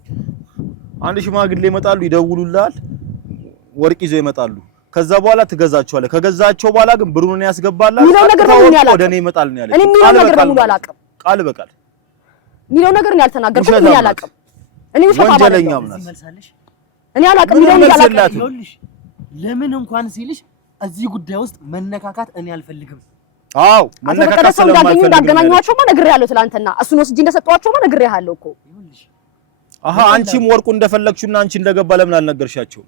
አንድ ሽማግሌ ይመጣሉ፣ ይደውሉልሃል፣ ወርቅ ይዘው ይመጣሉ። ከዛ በኋላ ትገዛቸዋለህ። ከገዛቸው በኋላ ግን ብሩን ያስገባላል። ወደ እኔ ይመጣል ነው ያለኝ። እኔ የሚለው ነገር ሙሉ አላውቅም። ቃል በቃል የሚለው ነገር ነው ያልተናገርኩት። እኔ አላውቅም። እኔ ውሸት ወንጀለኛ ምናምን እኔ አላውቅም። የሚለው አላውቅም። ይኸውልሽ ለምን እንኳን ሲልሽ እዚህ ጉዳይ ውስጥ መነካካት እኔ አልፈልግም። አዎ መነካካት ስለማልፈልግ እንዳገናኟቸውማ ነግሬሃለሁ። ትላንትና እሱን ወስጄ እንደሰጠኋቸውማ ነግሬሃለሁ እኮ። አሃ አንቺም ወርቁ እንደፈለግሽውና አንቺ እንደገባ ለምን አልነገርሻቸውም?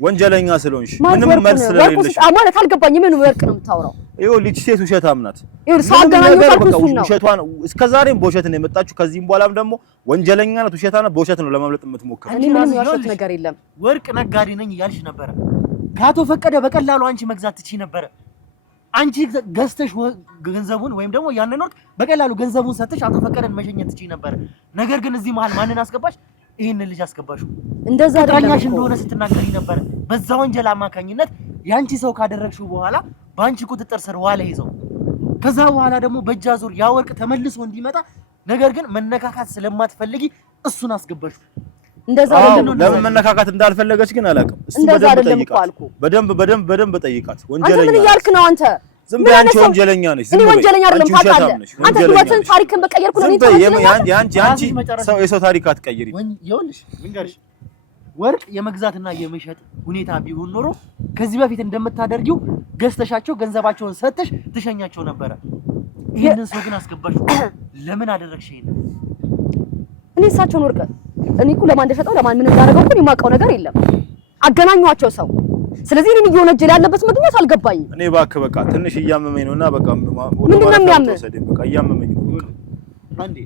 ወንጀለኛ ስለሆንሽ ምንም መልስ ስለሌለሽ ማለት አልገባኝም። ምን ወርቅ ነው የምታወራው? ይኸውልሽ ሴት ውሸታም ናት። ይኸውልሽ ሳገናኙ ታርኩኝ ነው ውሸቷን እስከዛሬም በውሸት ነው የመጣችው። ከዚህም በኋላም ደግሞ ወንጀለኛ ናት፣ ውሸታ ናት። በውሸት ነው ለማምለጥ የምትሞክረው። እኔ ምንም ያልኩት ነገር የለም። ወርቅ ነጋዴ ነኝ እያልሽ ነበረ። ከአቶ ፈቀደ በቀላሉ አንቺ መግዛት ትችይ ነበረ። አንቺ ገዝተሽ ገንዘቡን ወይም ደግሞ ያንን ወርቅ በቀላሉ ገንዘቡን ሰጥተሽ አቶ ፈቀደን መሸኘት ትችይ ነበር። ነገር ግን እዚህ መሀል ማንን አስገባሽ? ይሄንን ልጅ አስገባሽው። እንደዛ ዳኛሽ እንደሆነ ስትናገሪ ነበር። በዛ ወንጀል አማካኝነት ያንቺ ሰው ካደረግሽው በኋላ በአንቺ ቁጥጥር ስር ዋለ ይዘው። ከዛ በኋላ ደግሞ በእጅ አዙር ያ ወርቅ ተመልሶ እንዲመጣ ነገር ግን መነካካት ስለማትፈልጊ እሱን አስገባሽው። እንደዛ አይደለም። ለምን መነካካት እንዳልፈለገች ግን አላውቅም። እሱ በደንብ ጠይቃት። ወንጀለኛ አንተ ምን እያልክ ነው አንተ? ዝም ብለህ አንቺ ወንጀለኛ ነሽ። እኔ ወንጀለኛ አይደለም ታውቃለህ። አንተ ህይወትን ታሪክን በቀየርኩ ነው። አንቺ የሰው ታሪክ አትቀይሪ። ይኸውልሽ ልንገርሽ፣ ወርቅ የመግዛትና የመሸጥ ሁኔታ ቢሆን ኖሮ ከዚህ በፊት እንደምታደርጊው ገዝተሻቸው ገንዘባቸውን ሰጥተሽ ትሸኛቸው ነበረ። ይሄንን ሰው ግን አስገባሽው። ለምን አደረግሽ ይሄን? እኔ እሳቸውን ወርቅ እኔ እኮ ለማን እንደሸጠው ለማን ምን እንዳደረገው እኮ የማውቀው ነገር የለም። አገናኟቸው ሰው። ስለዚህ እኔ እየወነጀለ ያለበት ምክንያት አልገባኝም። እኔ እባክህ በቃ ትንሽ እያመመኝ ነውና በቃ ምንድን ነው የሚያምህ? በቃ እያመመኝ ነው። አንዴ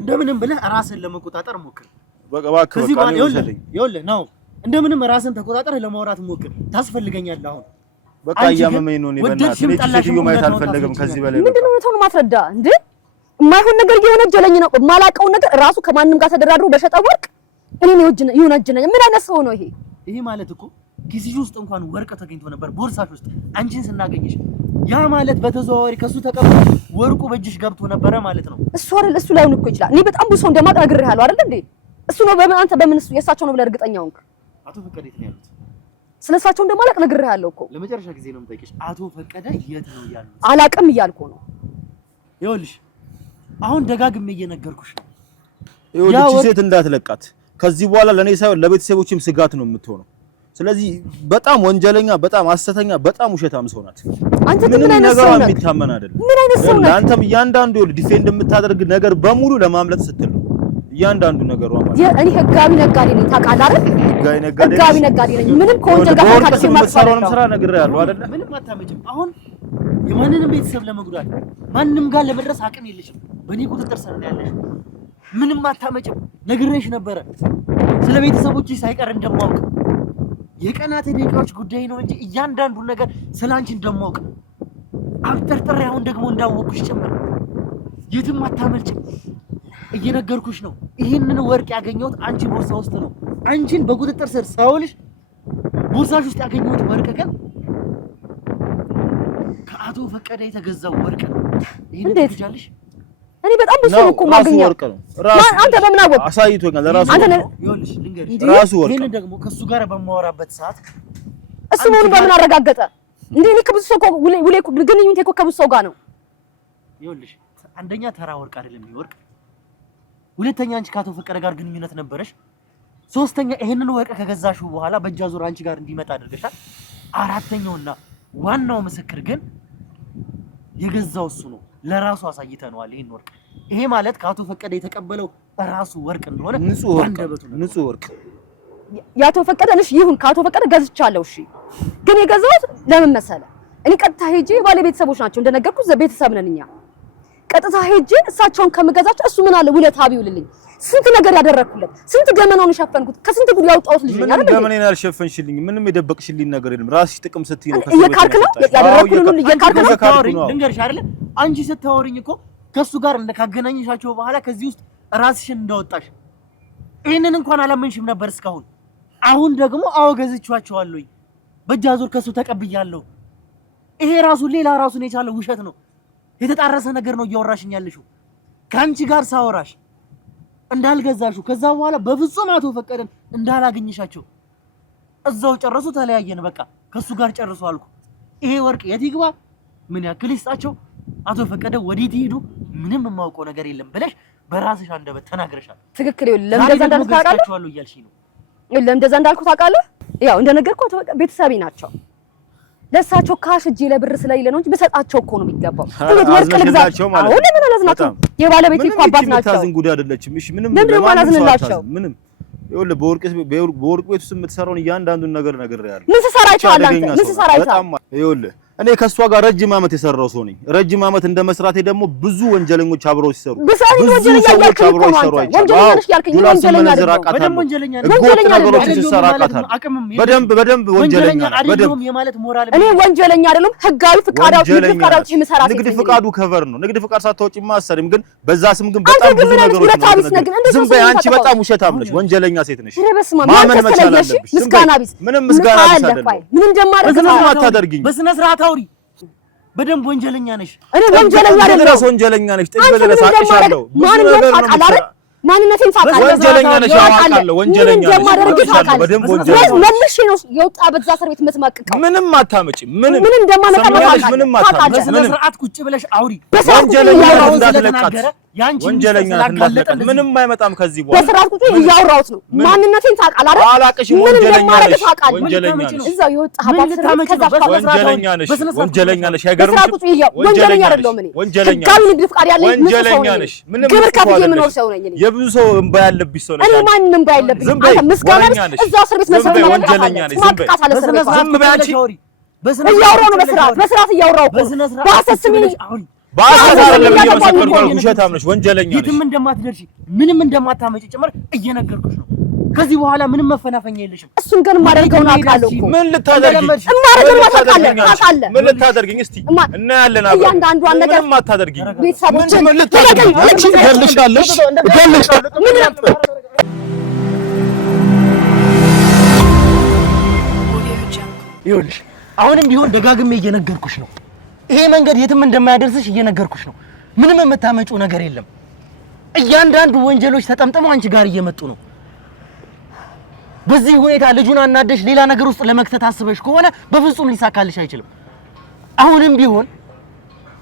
እንደምንም ብለህ ራስን ለመቆጣጠር ሞክር። በቃ እባክህ በቃ ነው ወሰደኝ። ይኸውልህ ነው እንደምንም ራስን ተቆጣጠር ለማውራት ሞክር። ታስፈልገኛለህ አሁን። በቃ እያመመኝ ነው። እኔ በእናትህ እኔ ሴትዮ ማየት አልፈለግም ከዚህ በላይ። ምንድን ነው ተው ማስረዳ እንዴ? የማይሆን ነገር እየወነጀለኝ ነው። የማላውቀውን ነገር ራሱ ከማንም ጋር ተደራድሮ በሸጠ ወርቅ እኔ ነው ይወነጀለኝ። ምን አይነት ሰው ነው ይሄ? ይሄ ማለት እኮ ኪስሽ ውስጥ እንኳን ወርቅ ተገኝቶ ነበር ቦርሳሽ ውስጥ አንቺን ስናገኝሽ ያ ማለት በተዘዋዋሪ ከሱ ተቀበል ወርቁ በእጅሽ ገብቶ ነበር ማለት ነው እሱ አይደል እሱ ላይሆን እኮ ይችላል እኔ በጣም ብዙ እንደማቅ ነግሬሃለሁ አይደል እንዴ እሱ ነው አንተ በምን እሱ የእሳቸው ነው ብለህ እርግጠኛ ሆንክ አቶ ፈቀደ የት ነው ያሉት ስለሳቸው እንደማላቅ ነግሬሃለሁ እኮ ለመጨረሻ ጊዜ ነው የምጠይቅሽ አቶ ፈቀደ የት ነው ያሉት አላቅም እያልኩ ነው ይኸውልሽ አሁን ደጋግሜ እየነገርኩሽ ነው ይኸውልሽ ሴት እንዳትለቃት ከዚህ በኋላ ለኔ ሳይሆን ለቤተሰቦችም ስጋት ነው የምትሆነው ስለዚህ በጣም ወንጀለኛ በጣም አስተተኛ በጣም ውሸታም ሰው ናት አንተ ምን አይነት ሰው ነህ የሚታመን አይደለም ምን አይነት ሰው ነህ አንተም እያንዳንዱ ዲፌንድ የምታደርግ ነገር በሙሉ ለማምለጥ ስትል ነው እያንዳንዱ ነገር ማለት እኔ ህጋዊ ነጋዴ ነኝ ታውቃለህ አይደል ህጋዊ ነጋዴ ነኝ ምንም ከወንጀል ጋር ታካክሽ የምትሰራውንም ስራ ነግሬሃለሁ አይደል ምንም አታመጭም አሁን የማንንም ቤተሰብ ለመጉዳት ማንንም ጋር ለመድረስ አቅም የለሽም በእኔ ቁጥጥር ስር ነው ያለሽ ምንም አታመጭም ነግሬሽ ነበረ ስለ ቤተሰቦችሽ ሳይቀር እንደማውቅ የቀናት ደቂቃዎች ጉዳይ ነው እንጂ እያንዳንዱ ነገር ስላንቺ እንደማውቅ አብጠርጥሬ አሁን ደግሞ እንዳወቅኩሽ ጭምር የትም አታመልጭም እየነገርኩሽ ነው ይሄንን ወርቅ ያገኘሁት አንቺ ቦርሳ ውስጥ ነው አንቺን በቁጥጥር ስር ሳውልሽ ቦርሳሽ ውስጥ ያገኘሁት ወርቅ ግን ከአቶ ፈቀደ የተገዛው ወርቅ ነው ይሄን ትጃለሽ እኔ በጣም ብዙ እኮ ማግኘው ወርቅ ነው ራሱ አንተ በምን አወቅ አሳይቶኛል ራሱ ይኸውልሽ ልንገርሽ ራሱ ወርቅ ይሄን ደግሞ ከሱ ጋር በማወራበት ሰዓት እሱ ምን በምን አረጋገጠ እንዴ እኔ ከብዙ ሰው ውሌ ግንኙነቴ እኮ ከብዙ ሰው ጋር ነው ይኸውልሽ አንደኛ ተራ ወርቅ አይደለም ይወርቅ ሁለተኛ አንቺ ከአቶ ፈቀደ ጋር ግንኙነት ነበረሽ ሶስተኛ ይሄንን ወርቅ ከገዛሽው በኋላ በእጃ ዙር አንቺ ጋር እንዲመጣ አድርገሻል አራተኛውና ዋናው ምስክር ግን የገዛው እሱ ነው ለራሱ አሳይተነዋል ይሄን ወርቅ ይሄ ማለት ከአቶ ፈቀደ የተቀበለው ራሱ ወርቅ እንደሆነ ንጹህ ወርቅ ያቶ ፈቀደ ነሽ ይሁን ከአቶ ፈቀደ ገዝቻለሁ እሺ ግን የገዛሁት ለምን መሰለ እኔ ቀጥታ ሄጄ ባለቤተሰቦች ናቸው እንደነገርኩ ቤተሰብ ነን እኛ ቀጥታ ሄጄ እሳቸውን ከመገዛቸው እሱ ምን አለ ውለታ ቢውልልኝ ስንት ነገር ያደረኩለት ስንት ገመናውን ሸፈንኩት ከስንት ጉድ ያወጣሁት ልጅ ነኝ አይደል ገመናን ያልሸፈንሽልኝ ምንም የደበቅሽልኝ ነገር የለም ራስሽ ጥቅም ስትይ ነው እየካርክ ነው ያደረኩልን እየካርክ ነው ልንገርሽ አይደል አንቺ ስታወሪኝ እኮ ከሱ ጋር እንደካገናኝሻቸው በኋላ ከዚህ ውስጥ ራስሽን እንዳወጣሽ ይሄንን እንኳን አላመንሽም ነበር እስካሁን አሁን ደግሞ አወገዝቻቸዋለሁ በእጃዙር ከሱ ተቀብያለሁ ይሄ ራሱ ሌላ ራሱን የቻለ ውሸት ነው የተጣረሰ ነገር ነው እያወራሽኝ ያለሽው ካንቺ ጋር ሳወራሽ እንዳልገዛሽው ከዛ በኋላ በፍጹም አቶ ፈቀደን እንዳላገኝሻቸው እዛው ጨረሱ ተለያየን በቃ ከሱ ጋር ጨርሱ አልኩ ይሄ ወርቅ የት ይግባ ምን ያክል ይስጣቸው አቶ ፈቀደ ወዴት ይሄዱ ምንም የማውቀው ነገር የለም ብለሽ በራስሽ አንደበት ተናግረሻል ትክክል ይኸውልህ ለምደዛ እንዳልኩ ታውቃለህ ለምደዛ እንዳልኩ ታውቃለህ ያው እንደነገርኩ ቤተሰቤ ናቸው ለሳቸው ካሽ እጄ ለብር ስለሌለ ነው እንጂ በሰጣቸው እኮ ነው የሚገባው እንዴት ወርቅ ልግዛቸው ማለት ነው ለምን አላዝናቸው የባለቤቴ እኮ አባት ናቸው ምንም ጉዳይ አይደለችም እሺ ምንም ለማላዝንላቸው ምንም ይኸውልህ በወርቅ ቤት ውስጥ የምትሰራውን እያንዳንዱን ነገር ነግሬሃለሁ ምን ትሰራይቻለህ አንተ ምን ትሰራይቻለህ ይኸውልህ እኔ ከሷ ጋር ረጅም ዓመት የሰራው ሰው ነኝ ረጅም ዓመት እንደመስራቴ ደግሞ ብዙ ወንጀለኞች አብረው ሲሰሩ ብዙ ሰዎች አብረው ሲሰሩ በደንብ ወንጀለኛ በደንብ እኔ ወንጀለኛ አይደለም ህጋዊ ፍቃዳው የምሰራ ንግድ ፍቃዱ ከቨር ነው ንግድ ፍቃድ ሳታወጪ ማሰሪም ግን በዛ ስም ግን በጣም ብዙ ነገሮች ዝም በይ አንቺ በጣም ውሸታም ነሽ ወንጀለኛ ሴት ነሽ ማመን መቻል አለብሽ ምስጋና ቢስ ምንም ምስጋና ቢስ አይደለም ምን እንደማደርግ አታደርጊኝ በስነ ስርዓት አውሪ በደንብ ወንጀለኛ ነሽ እኔ ወንጀለኛ አይደለም ወንጀለኛ ነሽ ጥግ ድረስ አቅሻለሁ ማን እንደታውቃለህ ማንነቴን ታውቃለህ ወንጀለኛ ነሽ አውቃለሁ ወንጀለኛ ነሽ በደንብ ወንጀለኛ መልሽ ነው የወጣ በዛ እስር ቤት የምትማቅቀው ምንም አታመጪ ምንም እንደማመጣ ምንም አታመጪ በስነ ስርዓት ቁጭ ብለሽ አውሪ ወንጀለኛ እንዳትለቃት ወንጀለኛ እንዳትለቃት ምንም አይመጣም ከዚህ በኋላ በስርዓት ቁጭ እያወራሁት ነው ማንነቴን ታውቃለህ አይደል አላቅሽም ወንጀለኛ ነሽ እዛው የወጣ ሀባት ከዛ ወንጀለኛ ነሽ አይገርምሽም ወንጀለኛ አይደለም እኔ ወንጀለኛ ጋር ንግድ ፍቃድ ያለኝ ወንጀለኛ ነሽ ምንም ግብር ከፍዬ የምኖር ሰው ነኝ የብዙ ሰው እንባ ያለብሽ ሰው ነሽ እኔ ማንንም እንባ ያለብኝ አንተ ምስጋና እዛው እስር ቤት መሰለኝ ወንጀለኛ ነሽ ዝም በይ አንቺ እያወራሁ ነው በስርዓት እያወራሁ በአሰስሚኝ ባሰስ አይደለም እየመሰከርኩ ነው ውሸታም ነሽ ወንጀለኛ ነሽ የትም እንደማትደርሺ ምንም እንደማታመጪ ጭምር እየነገርኩሽ ነው ከዚህ በኋላ ምንም መፈናፈኛ የለሽም እሱን ግን ማደርገውን አውቃለሁ እኮ ምን ልታደርጊ ምን ልታደርጊኝ እስቲ እናያለን አብረን እያንዳንዷን ነገር ምንም አታደርጊኝ ቤተሰቦችን ምን ልታደርጊኝ አንቺ ገልሻለሽ ምን ይኸውልሽ አሁንም ቢሆን ደጋግሜ እየነገርኩሽ ነው። ይሄ መንገድ የትም እንደማያደርስሽ እየነገርኩሽ ነው። ምንም የምታመጪው ነገር የለም። እያንዳንዱ ወንጀሎች ተጠምጥመው አንቺ ጋር እየመጡ ነው። በዚህ ሁኔታ ልጁን አናደሽ ሌላ ነገር ውስጥ ለመክተት አስበሽ ከሆነ በፍጹም ሊሳካልሽ አይችልም። አሁንም ቢሆን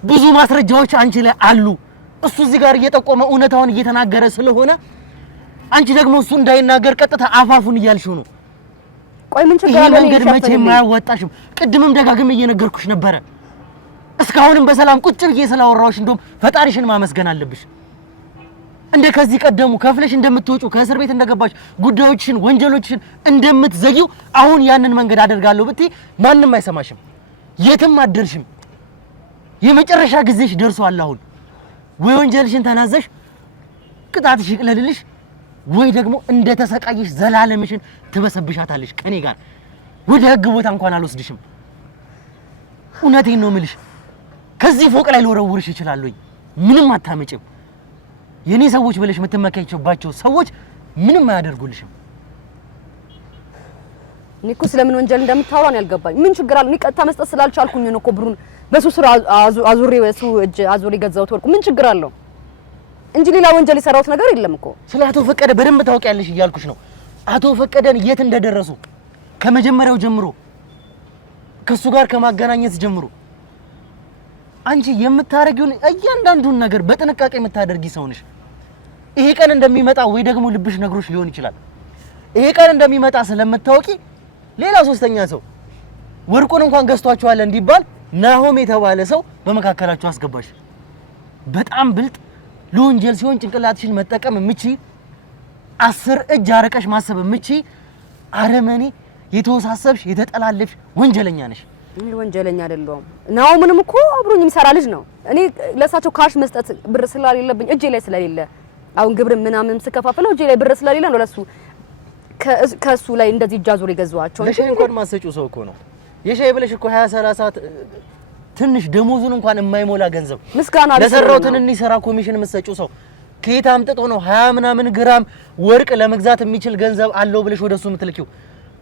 ብዙ ማስረጃዎች አንቺ ላይ አሉ። እሱ እዚህ ጋር እየጠቆመ እውነታውን እየተናገረ ስለሆነ አንቺ ደግሞ እሱ እንዳይናገር ቀጥታ አፋፉን እያልሽው ነው። ቆይ ምን ችግር አለ? መንገድ መቼም አያዋጣሽም። ቅድምም ደጋግሜ እየነገርኩሽ ነበረ። እስካሁንም በሰላም ቁጭ ብዬ ስላወራሁሽ እንደውም ፈጣሪሽን ማመስገን አለብሽ። እንደ ከዚህ ቀደሙ ከፍለሽ እንደምትወጪ ከእስር ቤት እንደገባሽ ጉዳዮችሽን ወንጀሎችሽን እንደምትዘጊው አሁን ያንን መንገድ አደርጋለሁ ብትይ ማንም አይሰማሽም፣ የትም አትደርሽም። የመጨረሻ ጊዜሽ ደርሷል። አሁን ወይ ወንጀልሽን ተናዘሽ ቅጣትሽ ይቅለልልሽ ወይ ደግሞ እንደ ተሰቃየሽ ዘላለምሽን ትበሰብሻታለሽ። ከኔ ጋር ወደ ህግ ቦታ እንኳን አልወስድሽም። እውነቴን ነው የምልሽ። ከዚህ ፎቅ ላይ ልወረውርሽ እችላለሁ። ምንም አታመጭም። የኔ ሰዎች ብለሽ የምትመካቸውባቸው ሰዎች ምንም አያደርጉልሽም። እኔ እኮ ስለምን ወንጀል እንደምታወራ ነው ያልገባኝ። ምን ችግር አለ? እኔ ቀጥታ መስጠት ስላልቻልኩኝ ነው እኮ ብሩን በሱ ስራ አዙሬ በሱ እጅ አዙሬ ገዛሁት ወርቁ። ምን ችግር አለው እንጂ ሌላ ወንጀል የሰራሁት ነገር የለም እኮ። ስለ አቶ ፈቀደ በደንብ ታውቂያለሽ እያልኩሽ ነው። አቶ ፈቀደን የት እንደደረሱ ከመጀመሪያው ጀምሮ ከሱ ጋር ከማገናኘት ጀምሮ አንቺ የምታረጊውን እያንዳንዱን ነገር በጥንቃቄ የምታደርጊ ሰው ነሽ። ይሄ ቀን እንደሚመጣ ወይ ደግሞ ልብሽ ነግሮሽ ሊሆን ይችላል። ይሄ ቀን እንደሚመጣ ስለምታውቂ ሌላ ሶስተኛ ሰው ወርቁን እንኳን ገዝቷቸዋል እንዲባል ናሆም የተባለ ሰው በመካከላቸው አስገባሽ። በጣም ብልጥ፣ ለወንጀል ሲሆን ጭንቅላትሽን መጠቀም የምትችይ 10 እጅ አረቀሽ ማሰብ የምትችይ አረመኔ፣ የተወሳሰብሽ የተጠላለፍሽ ወንጀለኛ ነሽ። እኔ ወንጀለኛ አይደለሁም። ናሆምንም እኮ አብሮኝ የሚሰራ ልጅ ነው። እኔ ለሳቸው ካሽ መስጠት ብር ስለሌለብኝ እጄ ላይ ስለሌለ አሁን ግብር ምናምን ስከፋፈለው እጄ ላይ ብር ስለሌለ ነው ለሱ ከሱ ላይ እንደዚህ እጅ አዙር የገዛኋቸው። ለሻይ እንኳን ማሰጪው ሰው እኮ ነው። የሻይ ብለሽ እኮ 20-30 ትንሽ ደሞዙን እንኳን የማይሞላ ገንዘብ ምስጋና ለሰራው ትንሽ ስራ ኮሚሽን የምትሰጪው ሰው ከየት አምጥቶ ነው 20 ምናምን ግራም ወርቅ ለመግዛት የሚችል ገንዘብ አለው ብለሽ ወደሱ የምትልኪው?